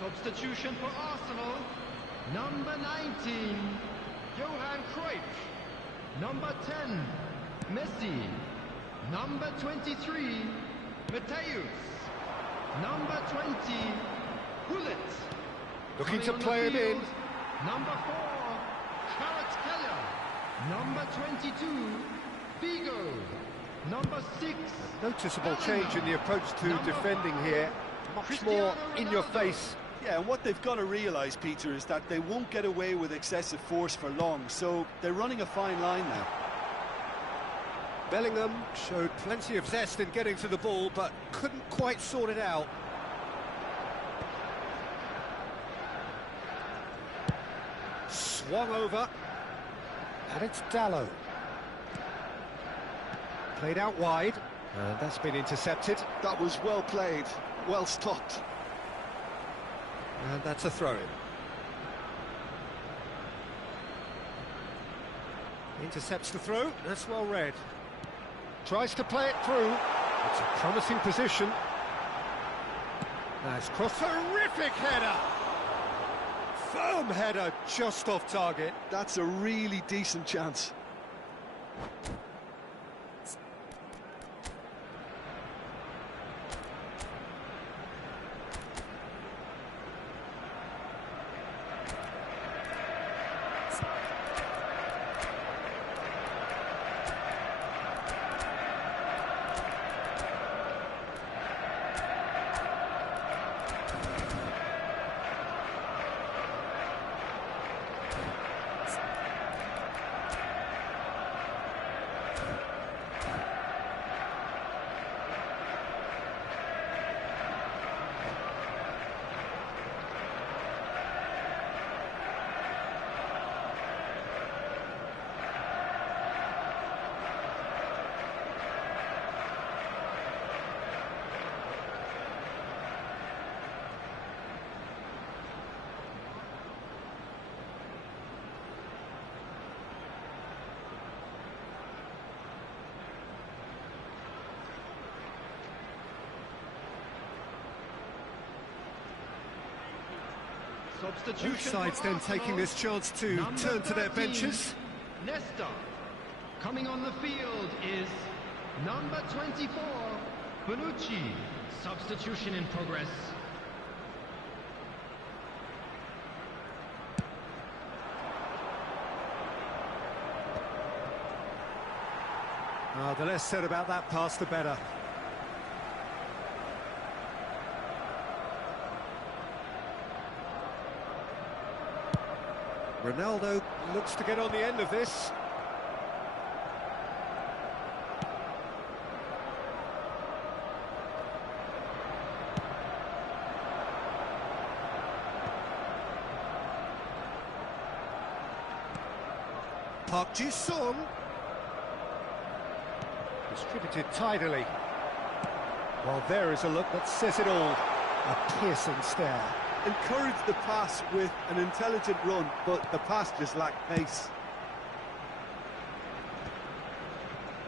Substitution for Arsenal. Number 19, Johan Cruyff. Number 10, Messi. Number 23, Mateus. Number 20, Gullit. Looking to play him in. Number 4, Kvaratskhelia. Number 22, Figo. Number 6, Noticeable change in the approach to defending here. Much more in your face. Yeah, and what they've got to realise, Peter, is that they won't get away with excessive force for long, so they're running a fine line now. Bellingham showed plenty of zest in getting to the ball, but couldn't quite sort it out. Swung over. And it's Dalot. Played out wide. And that's been intercepted. That was well played, well stopped. And that's a throw-in. Intercepts the throw, that's well read. Tries to play it through. It's a promising position. Nice cross, terrific header! Firm header, just off target. That's a really decent chance. Substitution Both sides for then Arsenal. taking this chance to Number turn to their 13, benches. Nesta. Coming on the field is number 24, Bonucci. Substitution in progress. The less said about that pass, the better. Ronaldo looks to get on the end of this. Park Ji-sung. Distributed tidily. Well, there is a look that says it all. A piercing stare. Encouraged the pass with an intelligent run, but the pass just lacked pace.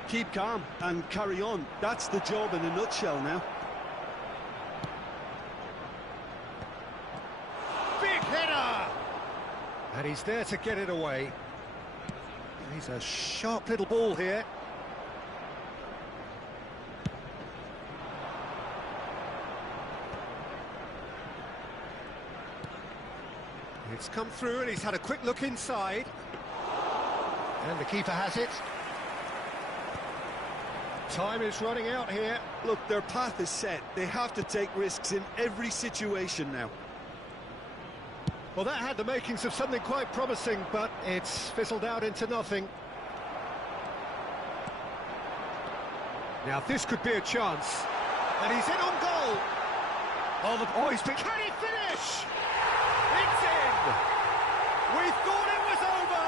Keep calm and carry on. That's the job in a nutshell now. Big header! And he's there to get it away. He's a sharp little ball here. It's come through and he's had a quick look inside. And the keeper has it. Time is running out here. Look, their path is set. They have to take risks in every situation now. Well, that had the makings of something quite promising, but it's fizzled out into nothing. Now, this could be a chance. And he's in on goal. Oh, the boys, but can he finish? It's in! We thought it was over!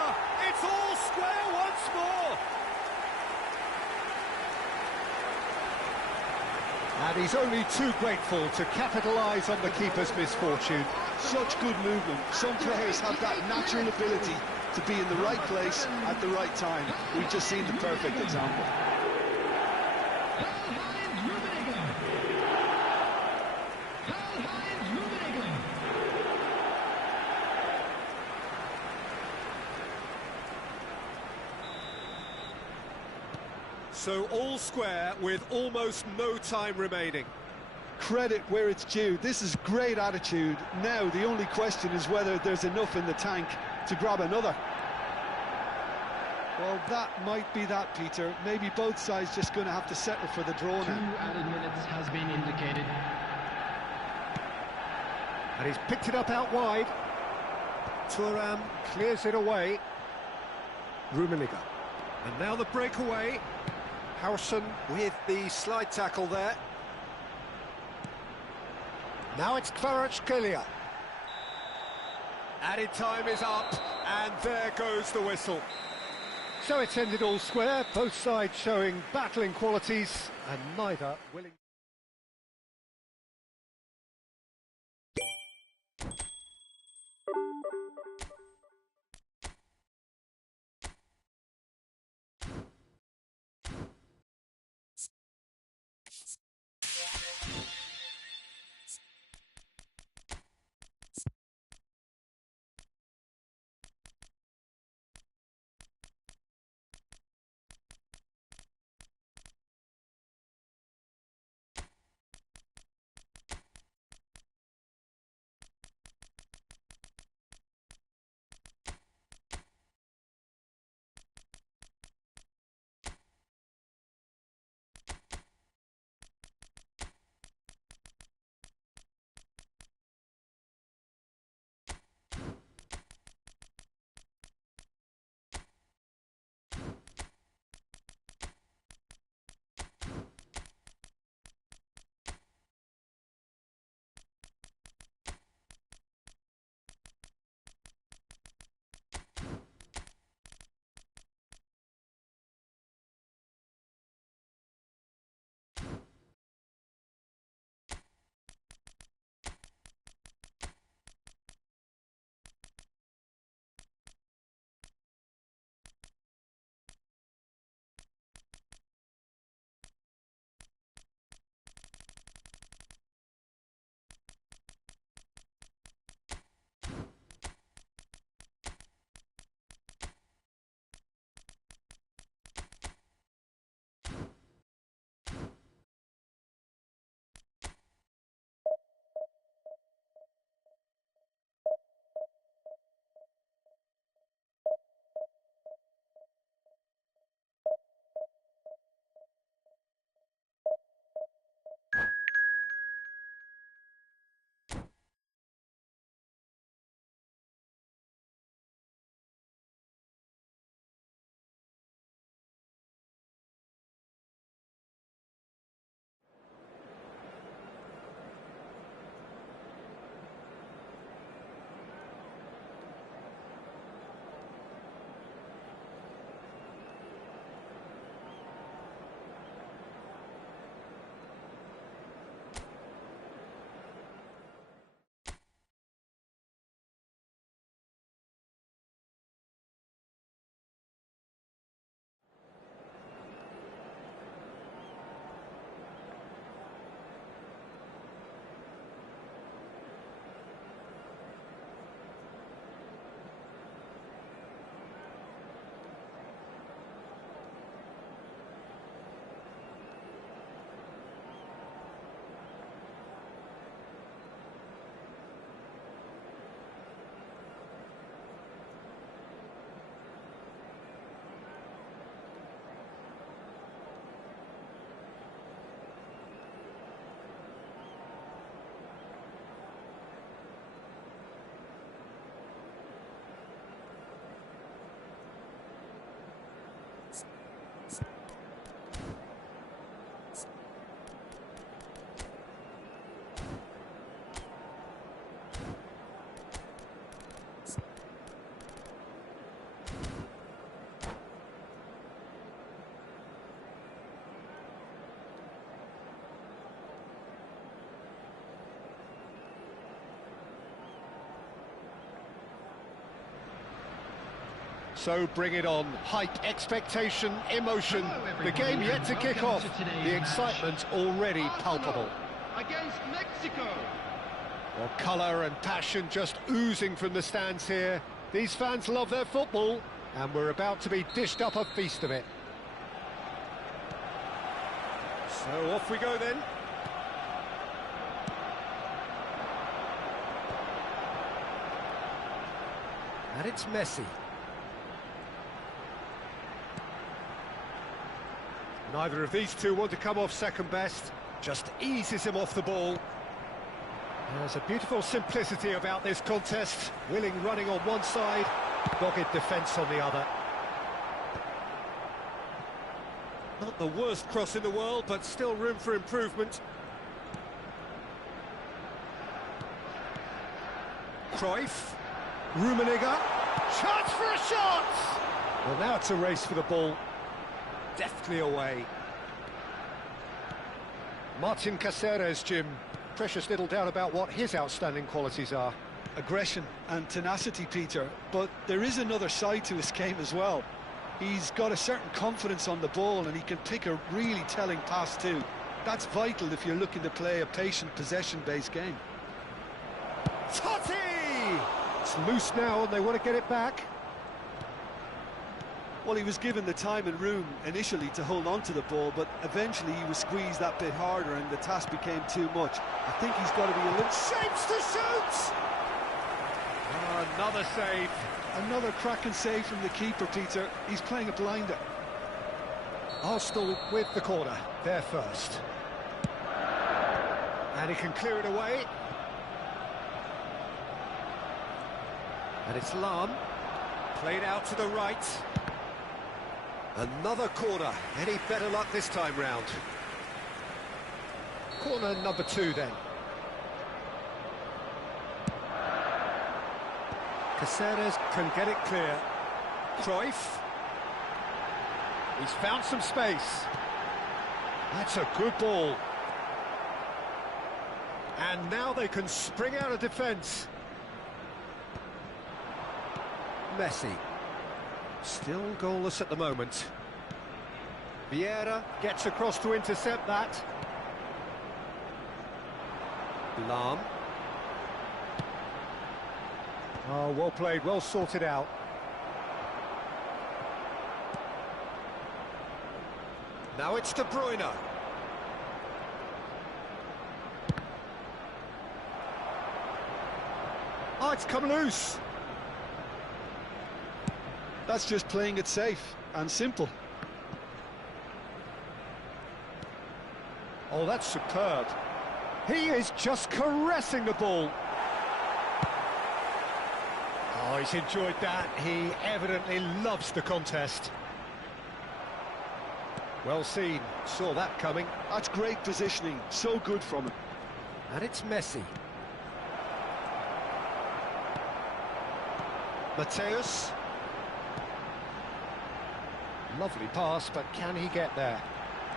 It's all square once more! And he's only too grateful to capitalise on the keeper's misfortune. Such good movement. Some players have that natural ability to be in the right place at the right time. We've just seen the perfect example. Karl-Heinz Rummenigge. Karl-Heinz Rummenigge. So all square with almost no time remaining. Credit where it's due. This is great attitude. Now the only question is whether there's enough in the tank to grab another. Well, that might be that, Peter. Maybe both sides just going to have to settle for the draw 2 now. added minutes has been indicated. And he's picked it up out wide. Thuram clears it away. Rummenigge. And now the breakaway. Howson with the slide tackle there. Now it's Kvaratskhelia. Added time is up, and there goes the whistle. So it's ended all square, both sides showing battling qualities, and neither willing... So bring it on. Hype, expectation, emotion. Hello, The everybody, game yet and to kick welcome off. to today's The match. excitement already palpable. Against Mexico. Well, colour and passion just oozing from the stands here. These fans love their football, and we're about to be dished up a feast of it. So off we go then. And it's Messi. Neither of these two want to come off second best. Just eases him off the ball. There's a beautiful simplicity about this contest. Willing running on one side, dogged defence on the other. Not the worst cross in the world, but still room for improvement. Cruyff. Rummenigge. Chance for a shot! Well, now it's a race for the ball. Deftly away. Martin Caceres, Jim. Precious little doubt about what his outstanding qualities are. Aggression and tenacity, Peter, but there is another side to his game as well. He's got a certain confidence on the ball and he can pick a really telling pass too. That's vital if you're looking to play a patient, possession-based game. Totti! It's loose now and they want to get it back. Well, he was given the time and room initially to hold on to the ball, but eventually he was squeezed that bit harder and the task became too much. I think he's got to be a little... Shapes to shoot! Oh, another save. Another cracking save from the keeper, Peter. He's playing a blinder. Arsenal with the corner, there first. And he can clear it away. And it's Lahm. Played out to the right. Another corner. Any better luck this time round? Corner number 2 then. Caceres can get it clear. Cruyff. He's found some space. That's a good ball. And now they can spring out of defence. Messi. Still goalless at the moment. Vieira gets across to intercept that. Lahm. Oh, well played, well sorted out. Now it's De Bruyne. Oh, it's come loose. That's just playing it safe and simple. Oh, that's superb. He is just caressing the ball. Oh, he's enjoyed that. He evidently loves the contest. Well seen. Saw that coming. That's great positioning. So good from him. And it's Messi. Mateus. Lovely pass, but can he get there?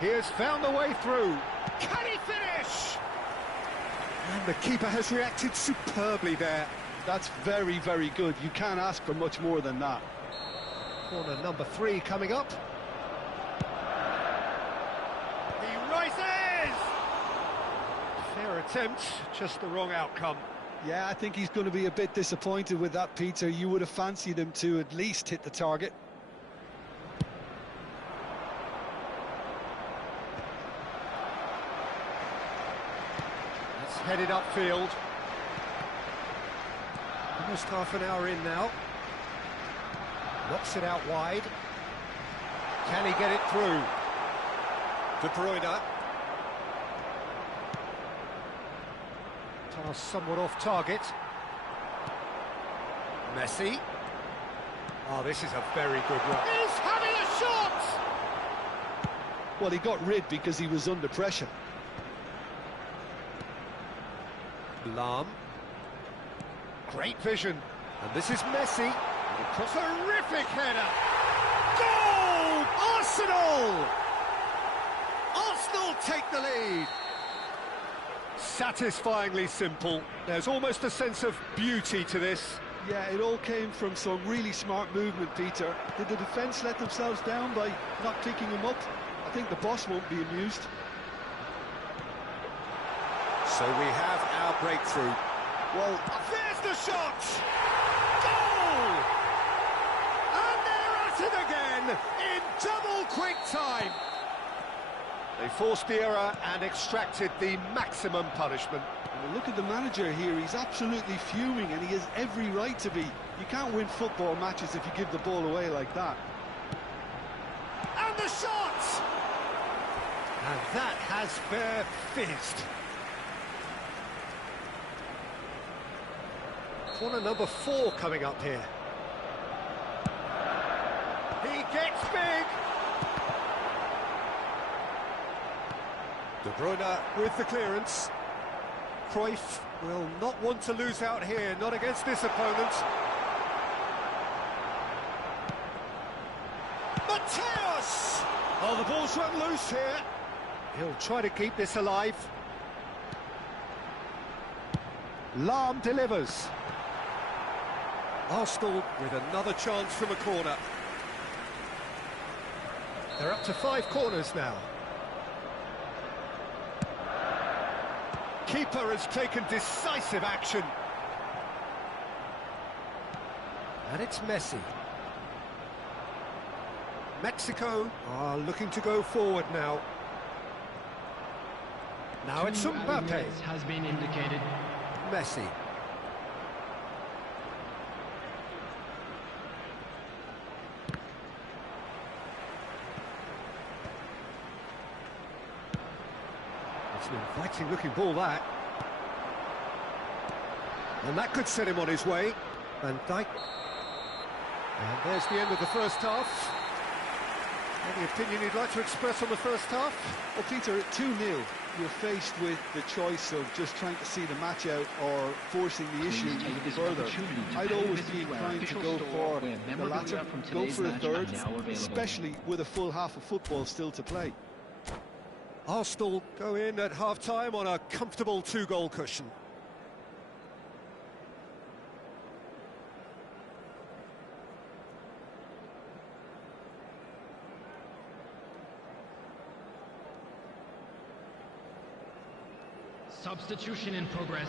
He has found the way through. Can he finish? And the keeper has reacted superbly there. That's very, very good. You can't ask for much more than that. Corner number 3 coming up. He rises! Fair attempt, just the wrong outcome. Yeah, I think he's going to be a bit disappointed with that, Peter. You would have fancied him to at least hit the target. It's headed upfield. Almost half an hour in now. Knocks it out wide. Can he get it through? De Bruyne. Pass somewhat off target. Messi. Oh, this is a very good run. He's having a shot! Well, he got rid because he was under pressure. Lahm. Great vision. And this is Messi. Across. Terrific header. Goal! Arsenal! Arsenal take the lead. Satisfyingly simple. There's almost a sense of beauty to this. Yeah, it all came from some really smart movement, Peter. Did the defence let themselves down by not picking him up? I think the boss won't be amused. So we have our breakthrough. Well, there's the shot! Goal! And they're at it again in double quick time. They forced the error and extracted the maximum punishment. well, look at the manager here. He's absolutely fuming, and he has every right to be. You can't win football matches if you give the ball away like that. And the shot! And that has fair fizzed. Corner number 4 coming up here. He gets big! De Bruyne with the clearance. Cruyff will not want to lose out here, not against this opponent. Mateus! Oh, the ball's run loose here. He'll try to keep this alive. Lahm delivers. Arsenal with another chance from a corner. They're up to 5 corners now. Keeper has taken decisive action. And it's Messi. Mexico are looking to go forward now. Now it's Mbappe. Has been indicated. Messi. It's an inviting looking ball, that. And that could set him on his way. Van Dijk. And there's the end of the first half. Any opinion you'd like to express on the first half? Well, Peter, at 2-0, you're faced with the choice of just trying to see the match out or forcing the issue even further. I'd always be inclined to go for the latter, go for a third, especially with a full half of football still to play. Arsenal go in at half-time on a comfortable 2-goal cushion. Substitution in progress.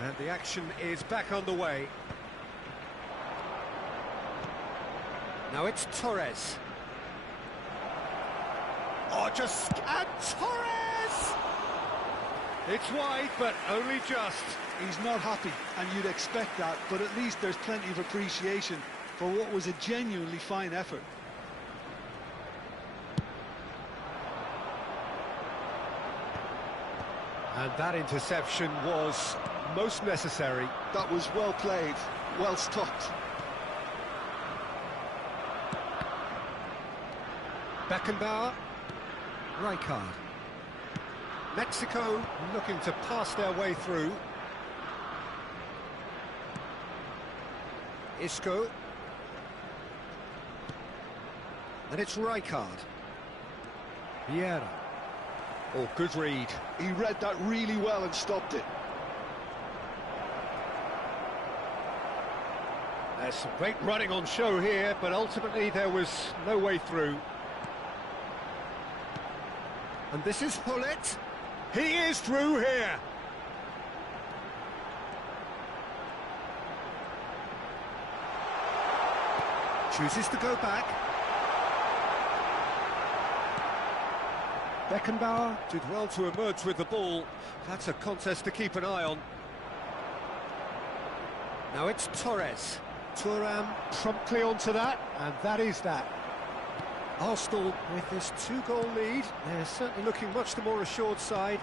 And the action is back underway. Now it's Torres. Oh, and Torres! It's wide, but only just. He's not happy, and you'd expect that, but at least there's plenty of appreciation for what was a genuinely fine effort. And that interception was most necessary. That was well played, well stopped. Beckenbauer, Rijkaard. Mexico looking to pass their way through. Isco. And it's Rijkaard. Vieira. Oh, good read. He read that really well and stopped it. There's some great running on show here, but ultimately there was no way through. And this is Hullet. He is through here. Chooses to go back. Beckenbauer did well to emerge with the ball. That's a contest to keep an eye on. Now it's Torres. Thuram promptly onto that, and that is that. Arsenal with this 2-goal lead. They're certainly looking much the more assured side.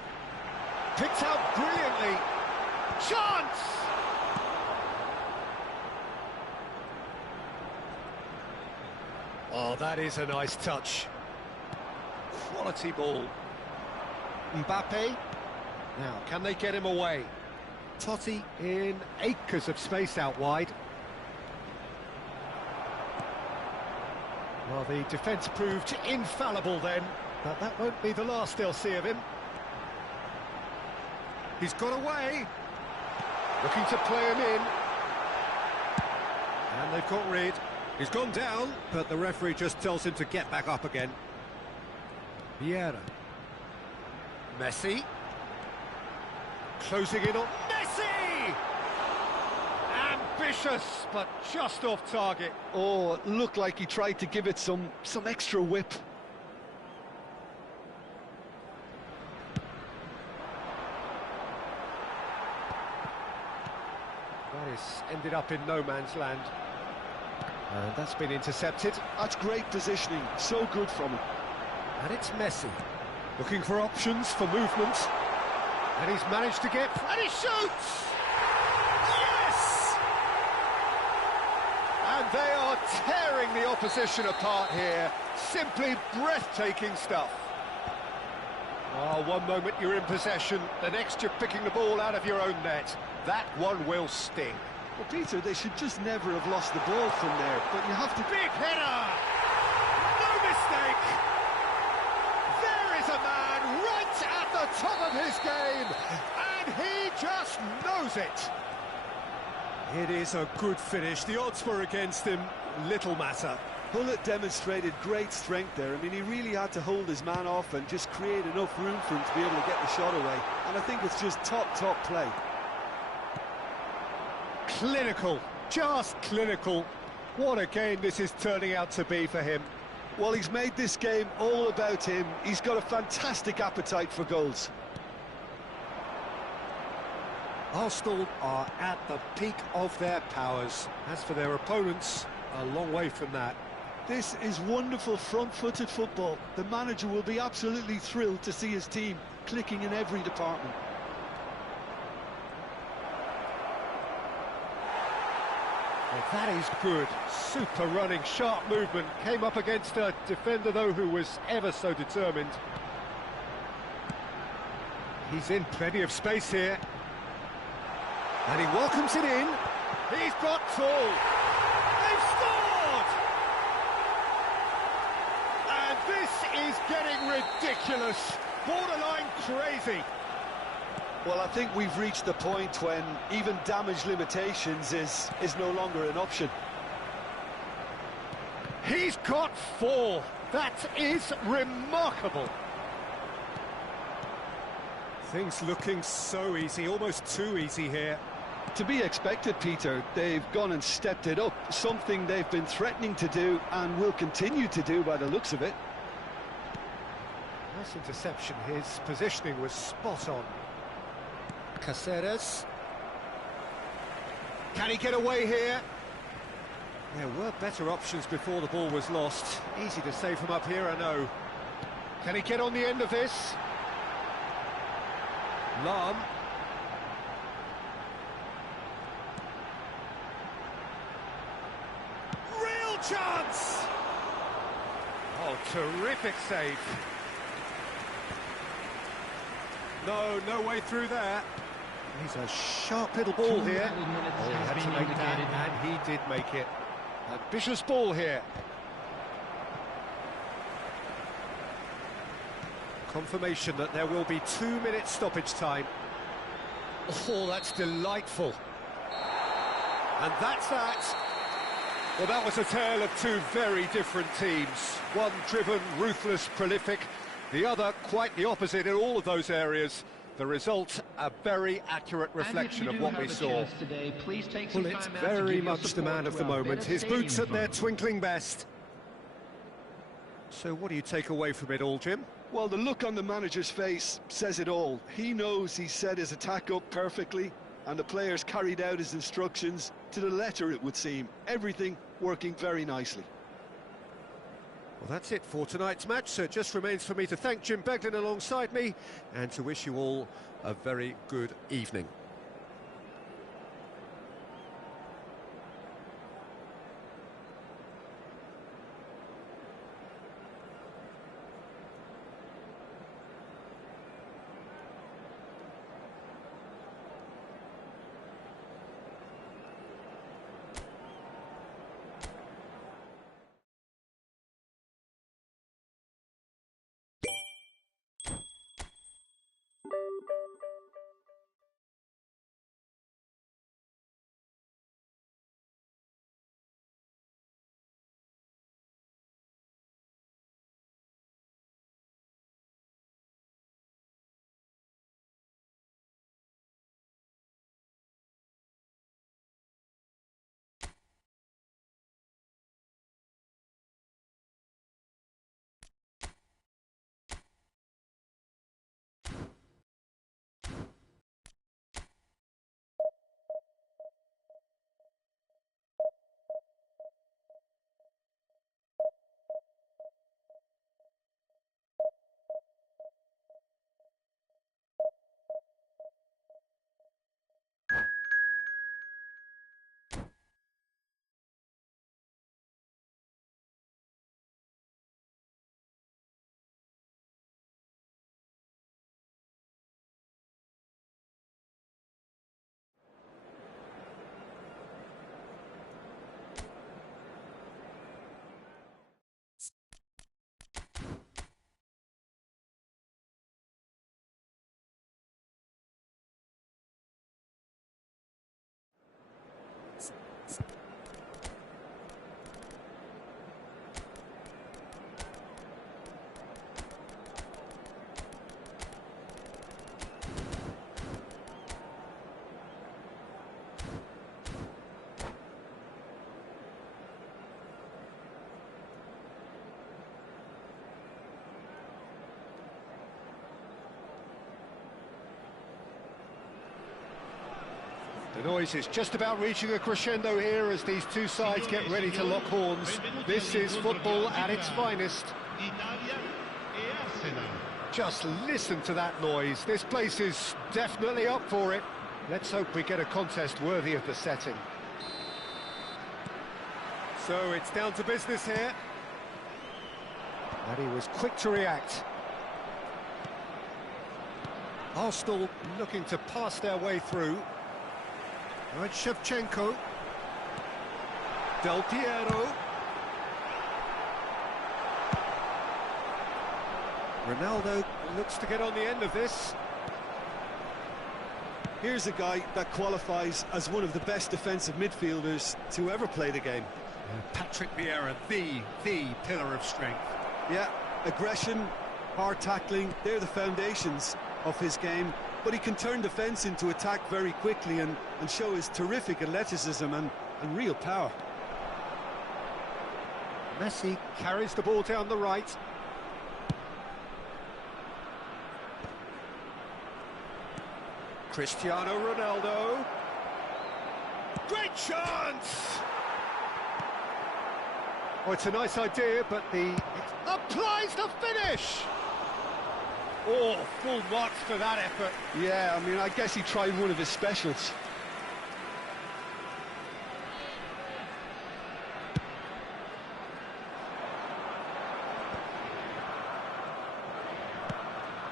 Picked out brilliantly. Chance! Oh, that is a nice touch. Quality ball. Mbappe. Now, can they get him away? Totti in acres of space out wide. Well, the defence proved infallible then, but that won't be the last they'll see of him. He's got away. Looking to play him in. And they've got rid. He's gone down, but the referee just tells him to get back up again. Vieira. Messi. Closing in on Messi! Ambitious, but just off target. Oh, it looked like he tried to give it some extra whip. That is ended up in no man's land. And that's been intercepted. That's great positioning, so good from him. And it's Messi. Looking for options for movement. And he's managed to get... And he shoots! Yes! And they are tearing the opposition apart here. Simply breathtaking stuff. Oh, one moment you're in possession, the next you're picking the ball out of your own net. That one will sting. Well, Peter, they should just never have lost the ball from there, but you have to... Big header! No mistake! There is a man right at the top of his game, and he just knows it. It is a good finish. The odds were against him. Little matter. Hullet demonstrated great strength there. I mean, he really had to hold his man off and just create enough room for him to be able to get the shot away. And I think it's just top play. Clinical, just clinical. What a game this is turning out to be for him. Well, he's made this game all about him. He's got a fantastic appetite for goals. Arsenal are at the peak of their powers. As for their opponents, a long way from that. This is wonderful front-footed football. The manager will be absolutely thrilled to see his team clicking in every department. Well, that is good. Super running, sharp movement. Came up against a defender, though, who was ever so determined. He's in plenty of space here. And he welcomes it in. He's got tall. They've scored! And this is getting ridiculous. Borderline crazy. Well, I think we've reached the point when even damage limitations is no longer an option. He's got 4. That is remarkable. Things looking so easy, almost too easy here. To be expected, Peter. They've gone and stepped it up, something they've been threatening to do and will continue to do by the looks of it. Nice interception. His positioning was spot on. Caceres. Can he get away here? There were better options before the ball was lost. Easy to say from up here, I know. Can he get on the end of this? Lahm. Real chance! Oh, terrific save. No way through there. He's a sharp little ball here. Oh, he had to make that, and he did make it. Ambitious ball here. Confirmation that there will be 2 minutes stoppage time. Oh, that's delightful. And that's that. Well, that was a tale of two very different teams. One driven, ruthless, prolific. The other quite the opposite in all of those areas. The result, a very accurate reflection of what we saw. Today, please take Well, it's very much the man of the moment. His boots at their twinkling best. So what do you take away from it all, Jim? Well, the look on the manager's face says it all. He knows he set his attack up perfectly, and the players carried out his instructions to the letter, it would seem. Everything working very nicely. Well, that's it for tonight's match, so it just remains for me to thank Jim Beglin alongside me and to wish you all a very good evening. The noise is just about reaching a crescendo here as these two sides get ready to lock horns. This is football at its finest. Just listen to that noise. This place is definitely up for it. Let's hope we get a contest worthy of the setting. So it's down to business here. And he was quick to react. Arsenal looking to pass their way through. Now it's Shevchenko. Del Piero. Ronaldo looks to get on the end of this. Here's a guy that qualifies as one of the best defensive midfielders to ever play the game. Patrick Vieira, the pillar of strength. Yeah, aggression, hard tackling, they're the foundations of his game. But he can turn defence into attack very quickly and show his terrific athleticism and real power. Messi carries the ball down the right. Cristiano Ronaldo. Great chance! Oh, it's a nice idea, but it applies the finish! Oh, full marks for that effort. Yeah, I mean, I guess he tried one of his specials.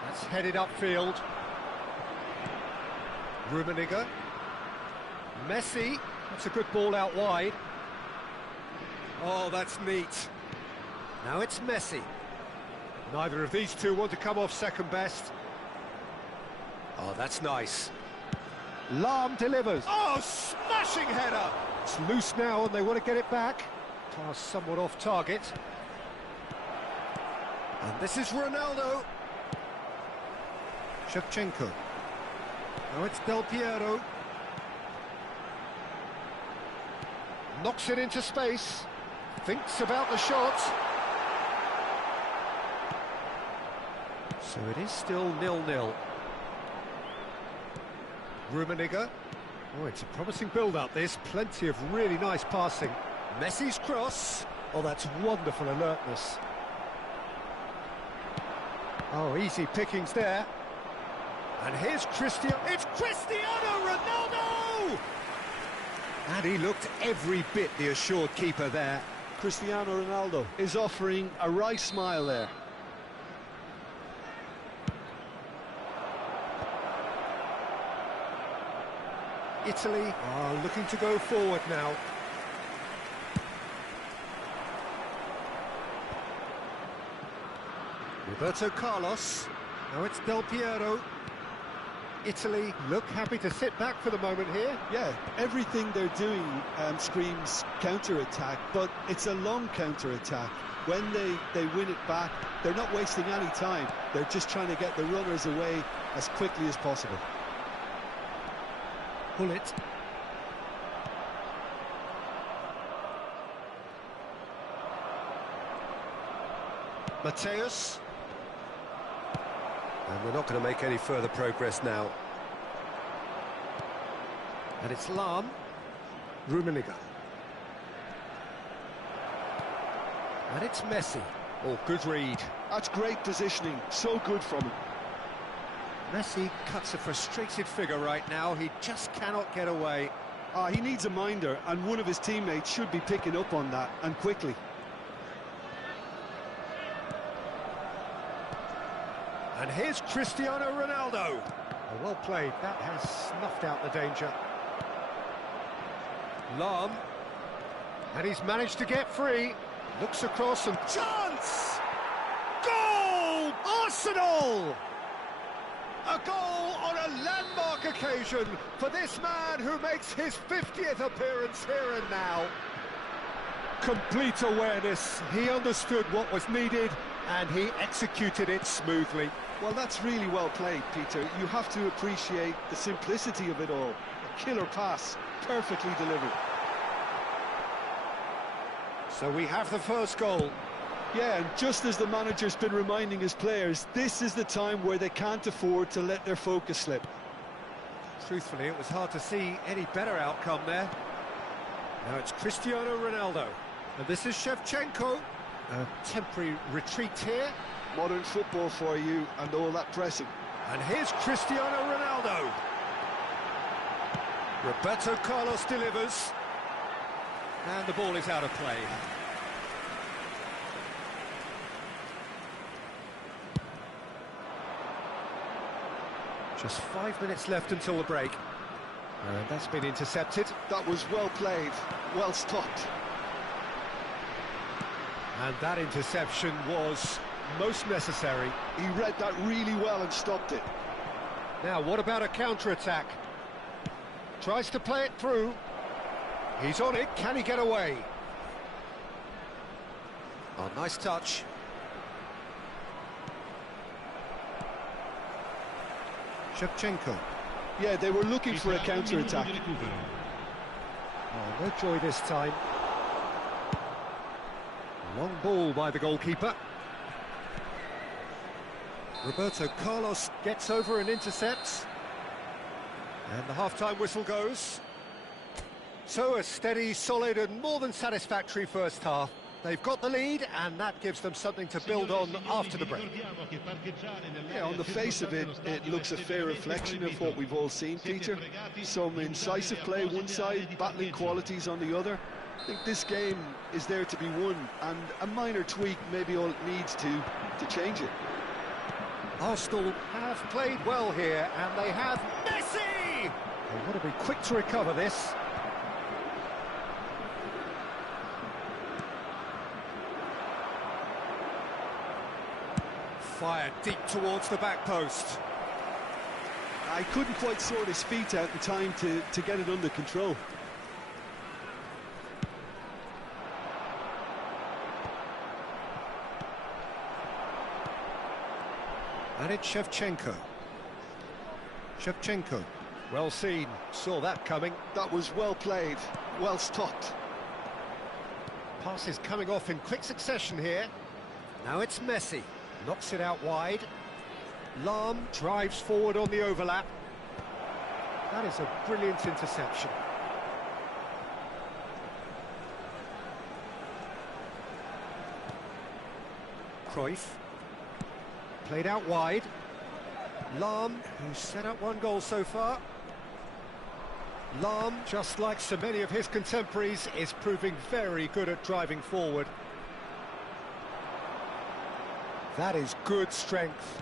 That's headed upfield. Rummenigge. Messi. That's a good ball out wide. Oh, that's neat. Now it's Messi. Neither of these two want to come off second best. Oh, that's nice. Lahm delivers. Oh, smashing header! It's loose now and they want to get it back. Pass somewhat off target. And this is Ronaldo. Shevchenko. Now it's Del Piero. Knocks it into space. Thinks about the shot. So it is still 0-0. Rummenigge. Oh, it's a promising build-up, this. Plenty of really nice passing. Messi's cross. Oh, that's wonderful alertness. Oh, easy pickings there. And here's Cristiano. It's Cristiano Ronaldo! And he looked every bit the assured keeper there. Cristiano Ronaldo is offering a wry smile there. Italy are looking to go forward now. Roberto Carlos. Now it's Del Piero. Italy look happy to sit back for the moment here. Yeah, everything they're doing screams counter-attack, but it's a long counter-attack. When they win it back, they're not wasting any time. They're just trying to get the runners away as quickly as possible. Bullet. Mateus. And we're not going to make any further progress now. And it's Lahm. Rummenigge. And it's Messi. Oh, good read. That's great positioning, so good from him. Messi cuts a frustrated figure right now. He just cannot get away. He needs a minder, and one of his teammates should be picking up on that, and quickly. And here's Cristiano Ronaldo. Oh, well played. That has snuffed out the danger. Lahm. And he's managed to get free. Looks across and chance! Goal! Arsenal! A goal on a landmark occasion for this man who makes his 50th appearance here and now. Complete awareness. He understood what was needed and he executed it smoothly. Well, that's really well played, Peter. You have to appreciate the simplicity of it all. A killer pass, perfectly delivered. So we have the first goal. Yeah, and just as the manager's been reminding his players, this is the time where they can't afford to let their focus slip. truthfully, it was hard to see any better outcome there. Now it's Cristiano Ronaldo. And this is Shevchenko. A temporary retreat here. Modern football for you and all that pressing. And here's Cristiano Ronaldo. Roberto Carlos delivers. And the ball is out of play. Just 5 minutes left until the break. And that's been intercepted. That was well played, well stopped. And that interception was most necessary. He read that really well and stopped it. Now, what about a counter-attack? Tries to play it through. He's on it. Can he get away? Oh, nice touch. Shevchenko. Yeah, they were looking for a counter-attack. Oh, no joy this time. Long ball by the goalkeeper. Roberto Carlos gets over and intercepts. And the half-time whistle goes. So a steady, solid and more than satisfactory first half. They've got the lead and that gives them something to build on after the break. Yeah, on the face of it, it looks a fair reflection of what we've all seen, Peter. Some incisive play one side, battling qualities on the other. I think this game is there to be won, and a minor tweak maybe all it needs to change it. Arsenal have played well here, and they have Messi! They want to be quick to recover this. Fired deep towards the back post. I couldn't quite sort his feet out in time to get it under control. And it's Shevchenko. Shevchenko. Well seen. Saw that coming. That was well played, well stopped. Passes coming off in quick succession here. Now it's Messi. Knocks it out wide. Lahm drives forward on the overlap. That is a brilliant interception. Cruyff. Played out wide. Lahm, who's set up one goal so far. Lahm, just like so many of his contemporaries, is proving very good at driving forward. That is good strength.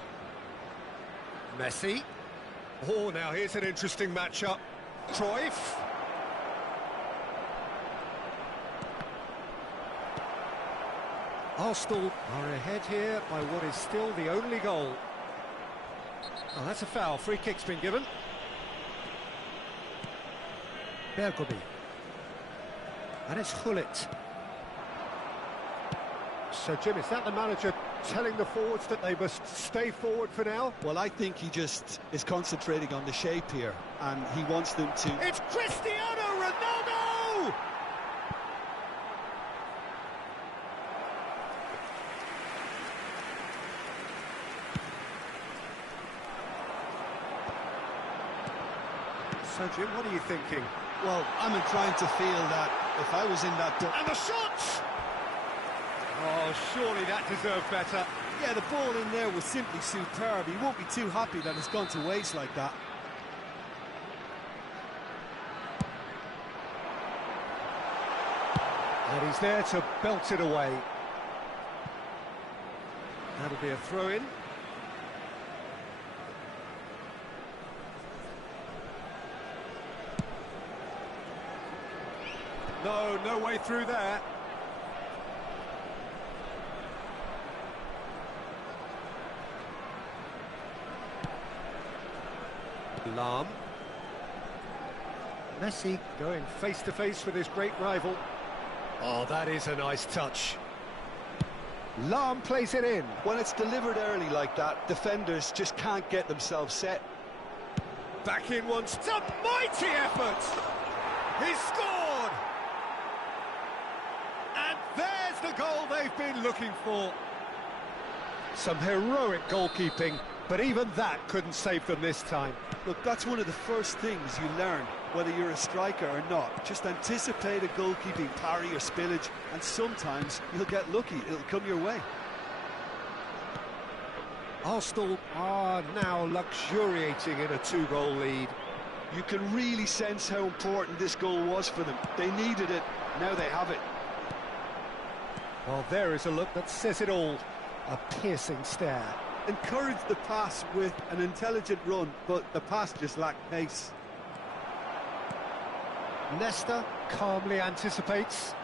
Messi. Oh, now here's an interesting matchup. Cruyff. Arsenal are ahead here by what is still the only goal. Oh, that's a foul. Free kick's been given. Bergomi. And it's Gullit. So, Jim, is that the manager telling the forwards that they must stay forward for now? Well, I think he just is concentrating on the shape here, and he wants them to... It's Cristiano Ronaldo! So, Jim, what are you thinking? Well, I'm inclined to feel that if I was in that... And the shot! Oh, surely that deserved better. Yeah, the ball in there was simply superb. He won't be too happy that it's gone to waste like that. And he's there to belt it away. That'll be a throw-in. No way through there. Lahm. Messi going face-to-face with his great rival. Oh, that is a nice touch. Lahm plays it in. When it's delivered early like that, defenders just can't get themselves set. Back in once. It's a mighty effort! He's scored! And there's the goal they've been looking for. Some heroic goalkeeping, But even that couldn't save them this time. Look, that's one of the first things you learn, whether you're a striker or not. Just anticipate a goalkeeping parry or spillage, and sometimes you'll get lucky. It'll come your way. Arsenal are now luxuriating in a 2-goal lead. You can really sense how important this goal was for them. They needed it, now they have it. Well, there is a look that says it all. A piercing stare. Encouraged the pass with an intelligent run, but the pass just lacked pace. Nesta calmly anticipates.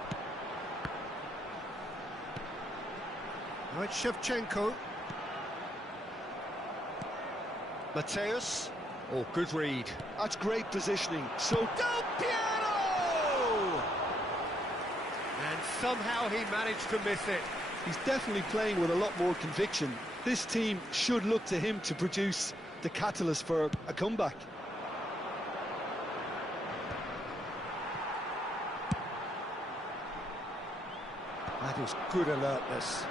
Now it's Shevchenko. Mateus. Oh, good read. That's great positioning. So Del Piero! And somehow he managed to miss it. he's definitely playing with a lot more conviction. This team should look to him to produce the catalyst for a comeback. That is good alertness.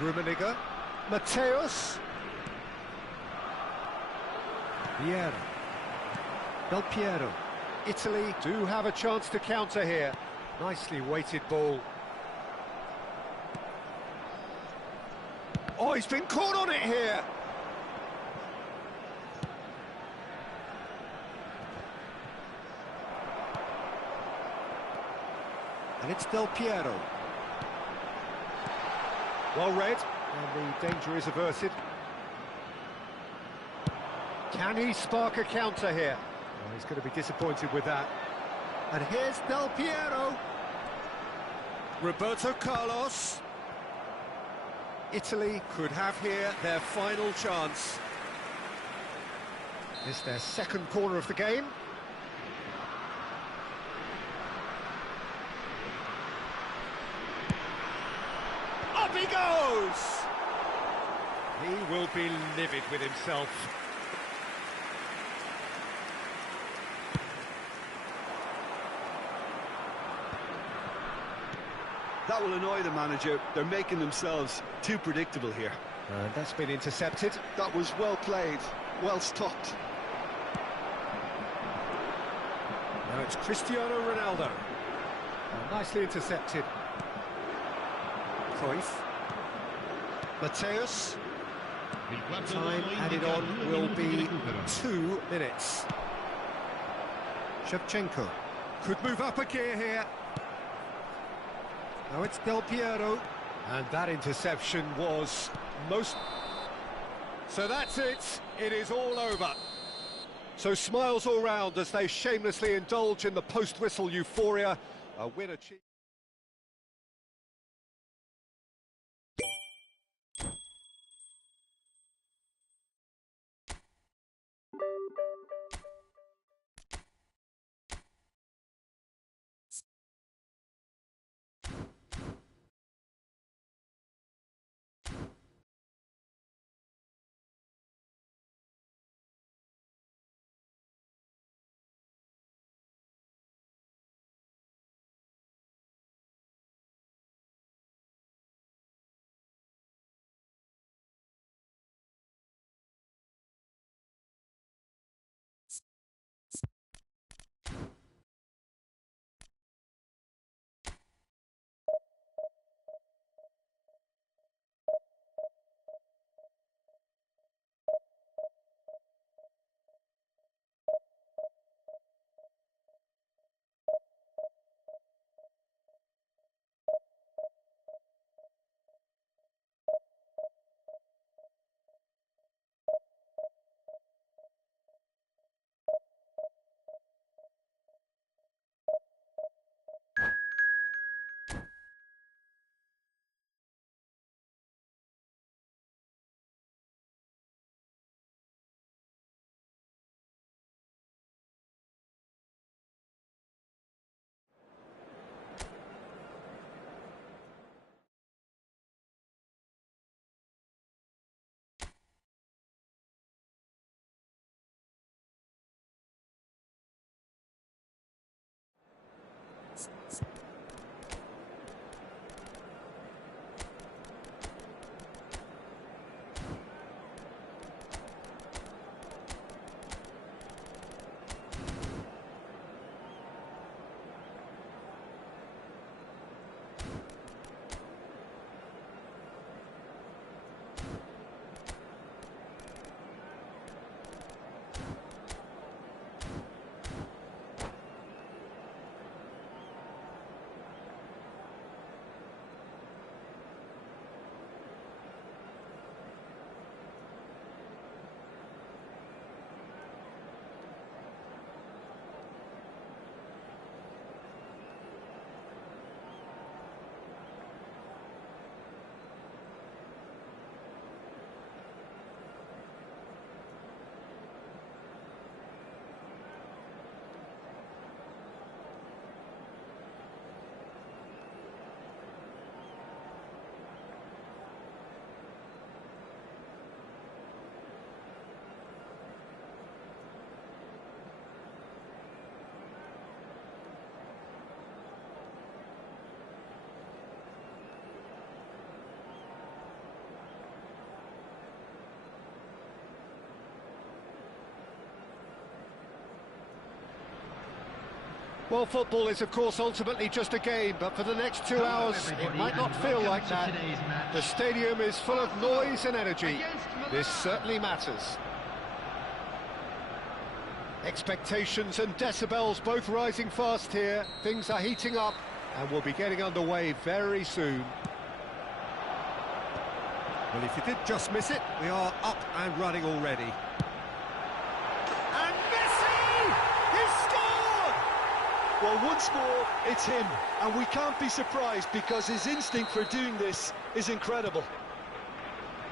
Rummenigge. Mateus. Piero. Del Piero. Italy do have a chance to counter here. Nicely weighted ball. Oh, he's been caught on it here. And it's Del Piero. Well read, and the danger is averted. Can he spark a counter here? Well, he's going to be disappointed with that. And here's Del Piero. Roberto Carlos. Italy could have here their final chance. It's their second corner of the game. Up he goes! He will be livid with himself. That will annoy the manager. They're making themselves too predictable here. And that's been intercepted. That was well played, well stopped. Now it's Cristiano Ronaldo. Nicely intercepted. Cruyff. Mateus. Time added on will be 2 minutes. Shevchenko could move up a gear here. Now it's Del Piero. And that interception was most... So that's it. It is all over. So smiles all round as they shamelessly indulge in the post-whistle euphoria. A win achieved. Well, football is, of course, ultimately just a game, but for the next 2 hours, it might not feel like that. The stadium is full of noise and energy. This certainly matters. Expectations and decibels both rising fast here. Things are heating up, and we'll be getting underway very soon. Well, if you did just miss it, we are up and running already. And Messi! He's scored! Well, once more, it's him, and we can't be surprised because his instinct for doing this is incredible.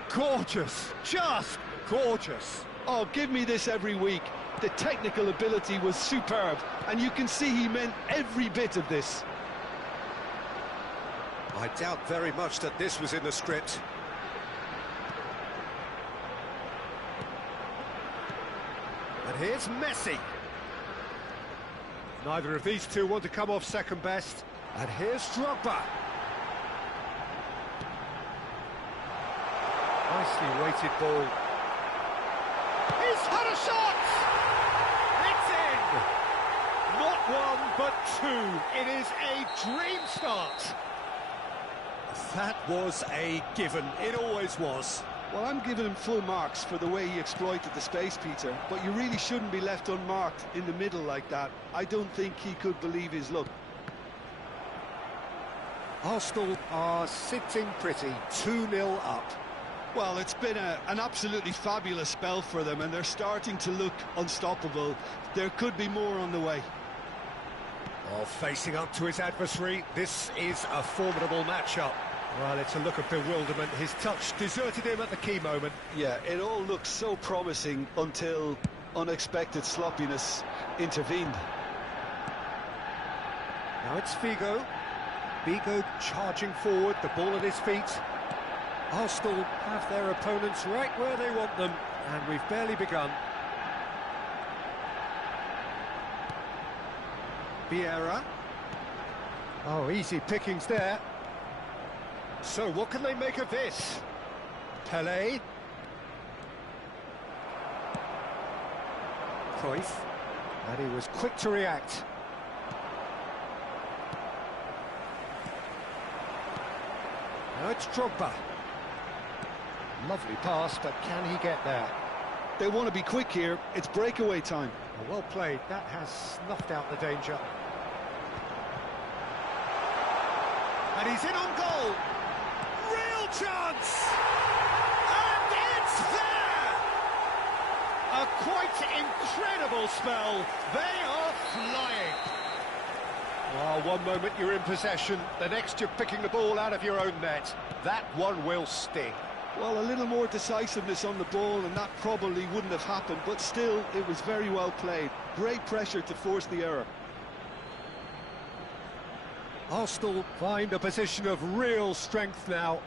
Gorgeous, just gorgeous. Oh, give me this every week. The technical ability was superb, and you can see he meant every bit of this. I doubt very much that this was in the script. And here's Messi. Neither of these two want to come off second best. And here's Drogba. Nicely weighted ball. He's had a shot! It's in! Not one, but two. It is a dream start. That was a given. It always was. Well, I'm giving him full marks for the way he exploited the space, Peter, but you really shouldn't be left unmarked in the middle like that. I don't think he could believe his luck. Arsenal are sitting pretty, 2-0 up. Well, it's been an absolutely fabulous spell for them, and they're starting to look unstoppable. There could be more on the way. Oh, facing up to his adversary, this is a formidable matchup. Well, it's a look of bewilderment. His touch deserted him at the key moment. Yeah, it all looked so promising until unexpected sloppiness intervened. Now it's Figo. Figo charging forward, the ball at his feet. Arsenal have their opponents right where they want them, and we've barely begun. Vieira. Oh, easy pickings there. So what can they make of this? Pelé. Cruyff. And he was quick to react. Now it's Drogba. Lovely pass, but can he get there? They want to be quick here. It's breakaway time. Well played. That has snuffed out the danger. And he's in on goal. Real chance! And it's there! A quite incredible spell. They are flying. Oh, one moment you're in possession, the next you're picking the ball out of your own net. That one will sting. Well, a little more decisiveness on the ball, and that probably wouldn't have happened, but still, it was very well played. Great pressure to force the error. Arsenal find a position of real strength now.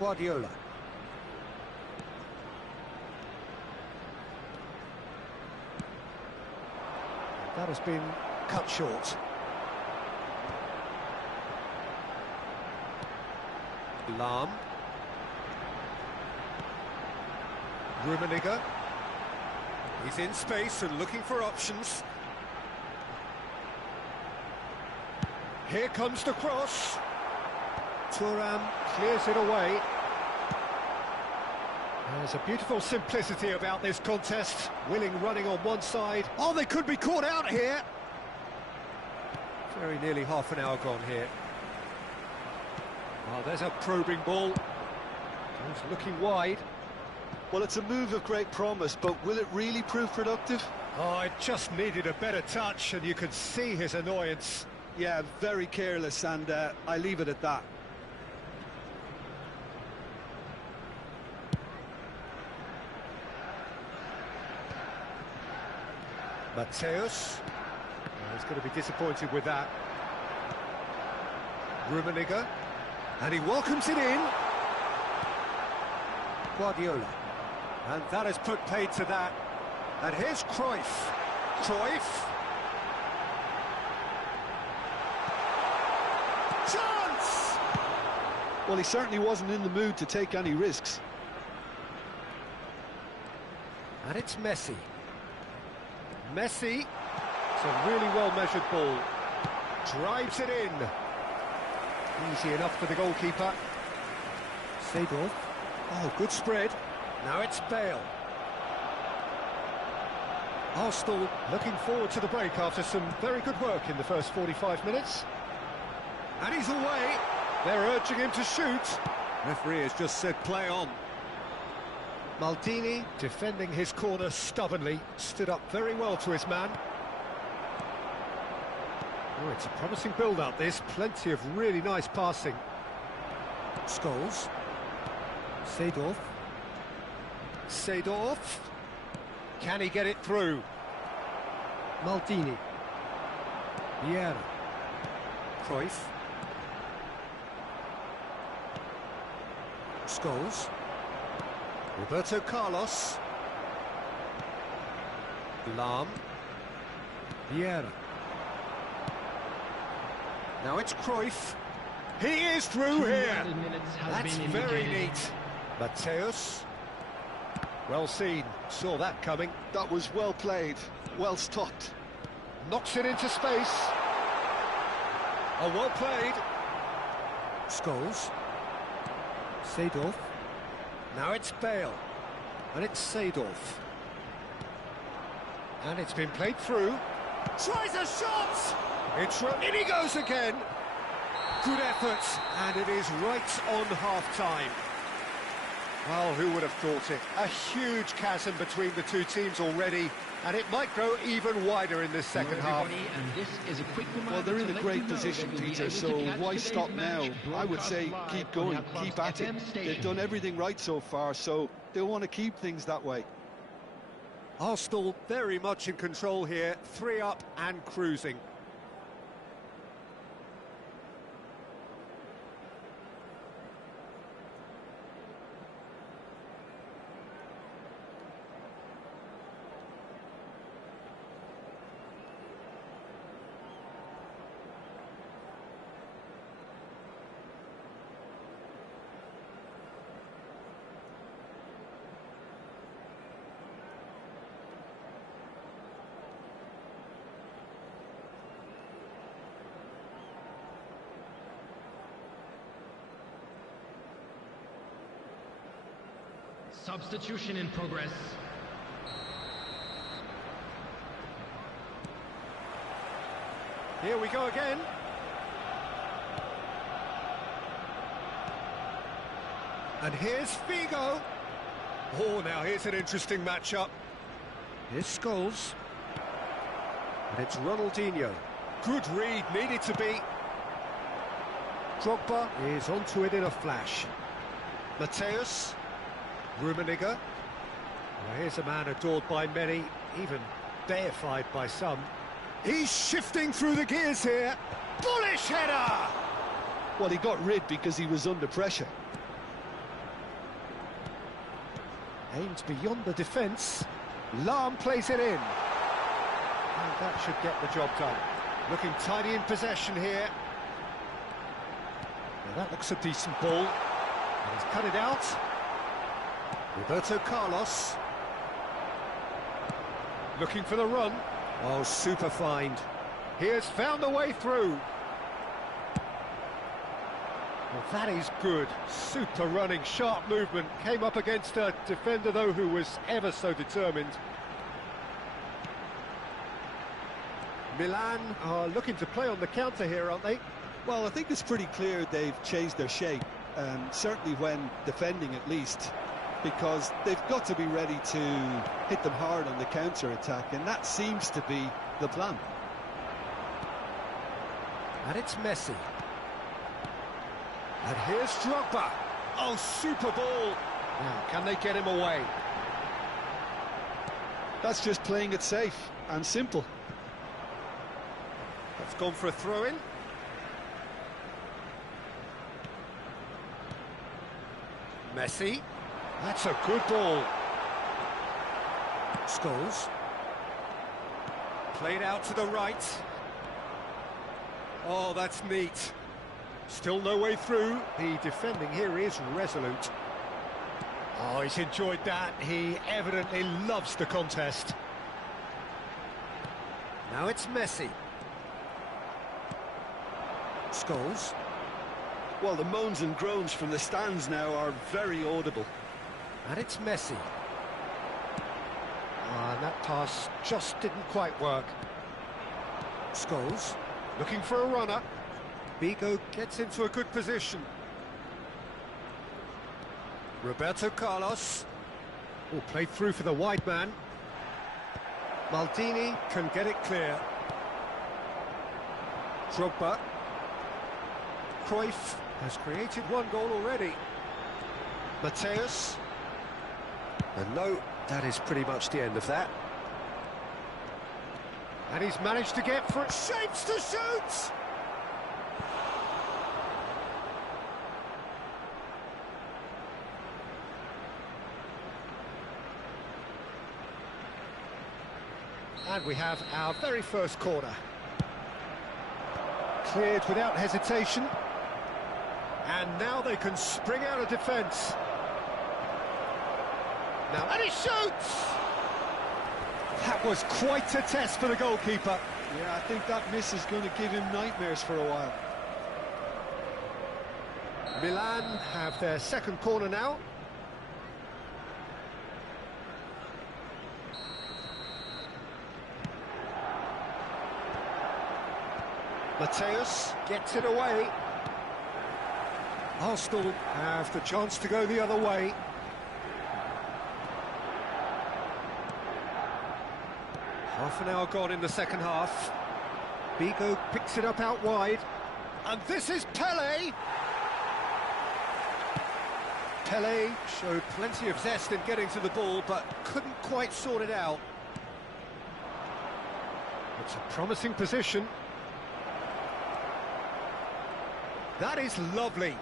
Guardiola. That has been cut short. Lahm. Rummenigge. He's in space and looking for options. Here comes the cross. Thuram clears it away. There's a beautiful simplicity about this contest. Willing running on one side. Oh, they could be caught out here. Very nearly half an hour gone here. Oh, there's a probing ball. He's looking wide. Well, it's a move of great promise, but will it really prove productive? Oh, it just needed a better touch, and you could see his annoyance. Yeah, very careless, and I leave it at that. Matthäus. Oh, he's going to be disappointed with that. Rummenigge. And he welcomes it in. Guardiola. And that has put paid to that. And here's Cruyff. Cruyff. Chance! Well, he certainly wasn't in the mood to take any risks. And it's Messi. Messi. It's a really well-measured ball. Drives it in. Easy enough for the goalkeeper. Seedorf. Oh, good spread. Now it's Bale. Arsenal looking forward to the break after some very good work in the first 45 minutes. And he's away. They're urging him to shoot. Referee has just said play on. Maldini, defending his corner stubbornly, stood up very well to his man. Oh, it's a promising build-up, this. Plenty of really nice passing. Scholes. Seedorf. Seedorf. Can he get it through? Maldini. Vieira. Cruyff. Scholes. Roberto Carlos. Lahm. Vieira. Now it's Cruyff. He is through here. That's very neat. Matthäus. Well seen. Saw that coming. That was well played, well stopped. Knocks it into space. Oh, well played. Scholes. Seedorf. Now it's Bale. And it's Seedorf. And it's been played through. Tries a shot! In he goes again. Good effort, and it is right on half-time. Well, who would have thought it? A huge chasm between the two teams already, and it might grow even wider in this second half. And this is a quick Well, they're in a great position, Peter, so why stop now? I would say keep going, keep at it. They've done everything right so far, so they'll want to keep things that way. Arsenal very much in control here, 3 up and cruising. Substitution in progress. Here we go again. And here's Figo. Oh, now here's an interesting matchup. Here's Scholes. And it's Ronaldinho. Good read, needed to be. Drogba is onto it in a flash. Matthäus. Rummenigge. Well, here's a man adored by many, even deified by some. He's shifting through the gears here. Bullish header! Well, he got rid because he was under pressure. Aims beyond the defence. Lahm plays it in. And that should get the job done. Looking tidy in possession here. Now that looks a decent ball. And he's cut it out. Roberto Carlos. Looking for the run. Oh, super find. He has found a way through. Well, that is good. Super running, sharp movement. Came up against a defender, though, who was ever so determined. Milan are looking to play on the counter here, aren't they? Well, I think it's pretty clear they've changed their shape, certainly when defending at least, because they've got to be ready to hit them hard on the counter-attack, and that seems to be the plan. And it's Messi. And here's Drogba. Oh, super ball. Now, can they get him away? That's just playing it safe and simple. That's gone for a throw-in. Messi. That's a good ball. Scholes. Played out to the right. Oh, that's neat. Still no way through. The defending here is resolute. Oh, he's enjoyed that. He evidently loves the contest. Now it's Messi. Scholes. Well, the moans and groans from the stands now are very audible. And it's Messi. And that pass just didn't quite work. Scholes looking for a runner. Vigo gets into a good position. Roberto Carlos. Oh, played through for the wide man. Maldini can get it clear. Drogba. Cruyff has created one goal already. Mateus. And no, that is pretty much the end of that. And he's managed to get for it. Shapes to shoot! And we have our very first corner. Cleared without hesitation. And now they can spring out of defence. Now, and he shoots! That was quite a test for the goalkeeper. Yeah, I think that miss is going to give him nightmares for a while. Milan have their second corner now. Mateus gets it away. Arsenal have the chance to go the other way. Half an hour gone in the second half. Vigo picks it up out wide. And this is Pele. Pele showed plenty of zest in getting to the ball, but couldn't quite sort it out. It's a promising position. That is lovely.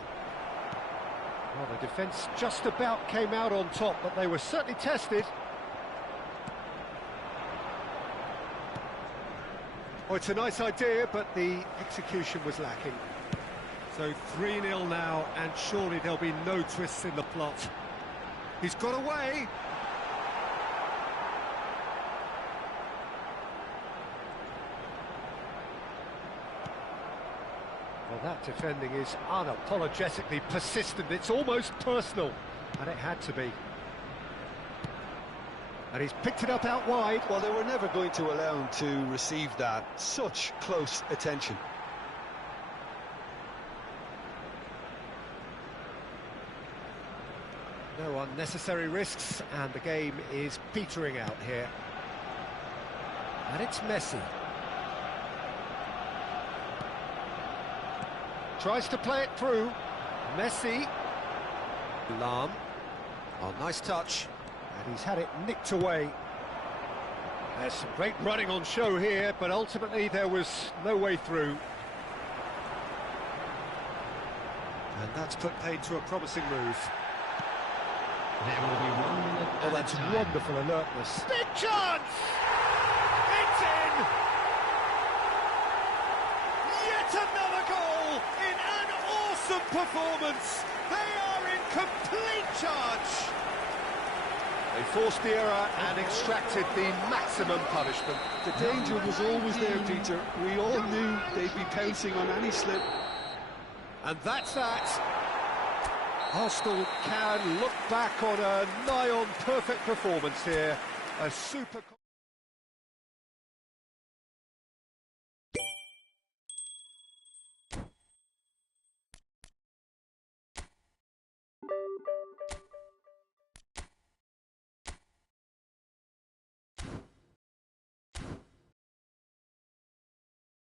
Well, the defence just about came out on top, but they were certainly tested. Oh, it's a nice idea, but the execution was lacking. So 3-0 now, and surely there'll be no twists in the plot. He's got away. Well, that defending is unapologetically persistent. It's almost personal, and it had to be. And he's picked it up out wide. Well, they were never going to allow him to receive that. Such close attention. No unnecessary risks, and the game is petering out here. And it's Messi. Tries to play it through. Messi. Lahm. Oh, nice touch. And he's had it nicked away. There's some great running on show here, but ultimately there was no way through. And that's put paid to a promising move. There will be 1 minute. Oh, that's wonderful alertness. Big chance! It's in! Yet another goal in an awesome performance. They are in complete charge. They forced the error and extracted the maximum punishment. The danger was always there, Peter. We all knew they'd be pouncing on any slip. And that's that. Arsenal can look back on a nigh-on perfect performance here. A super...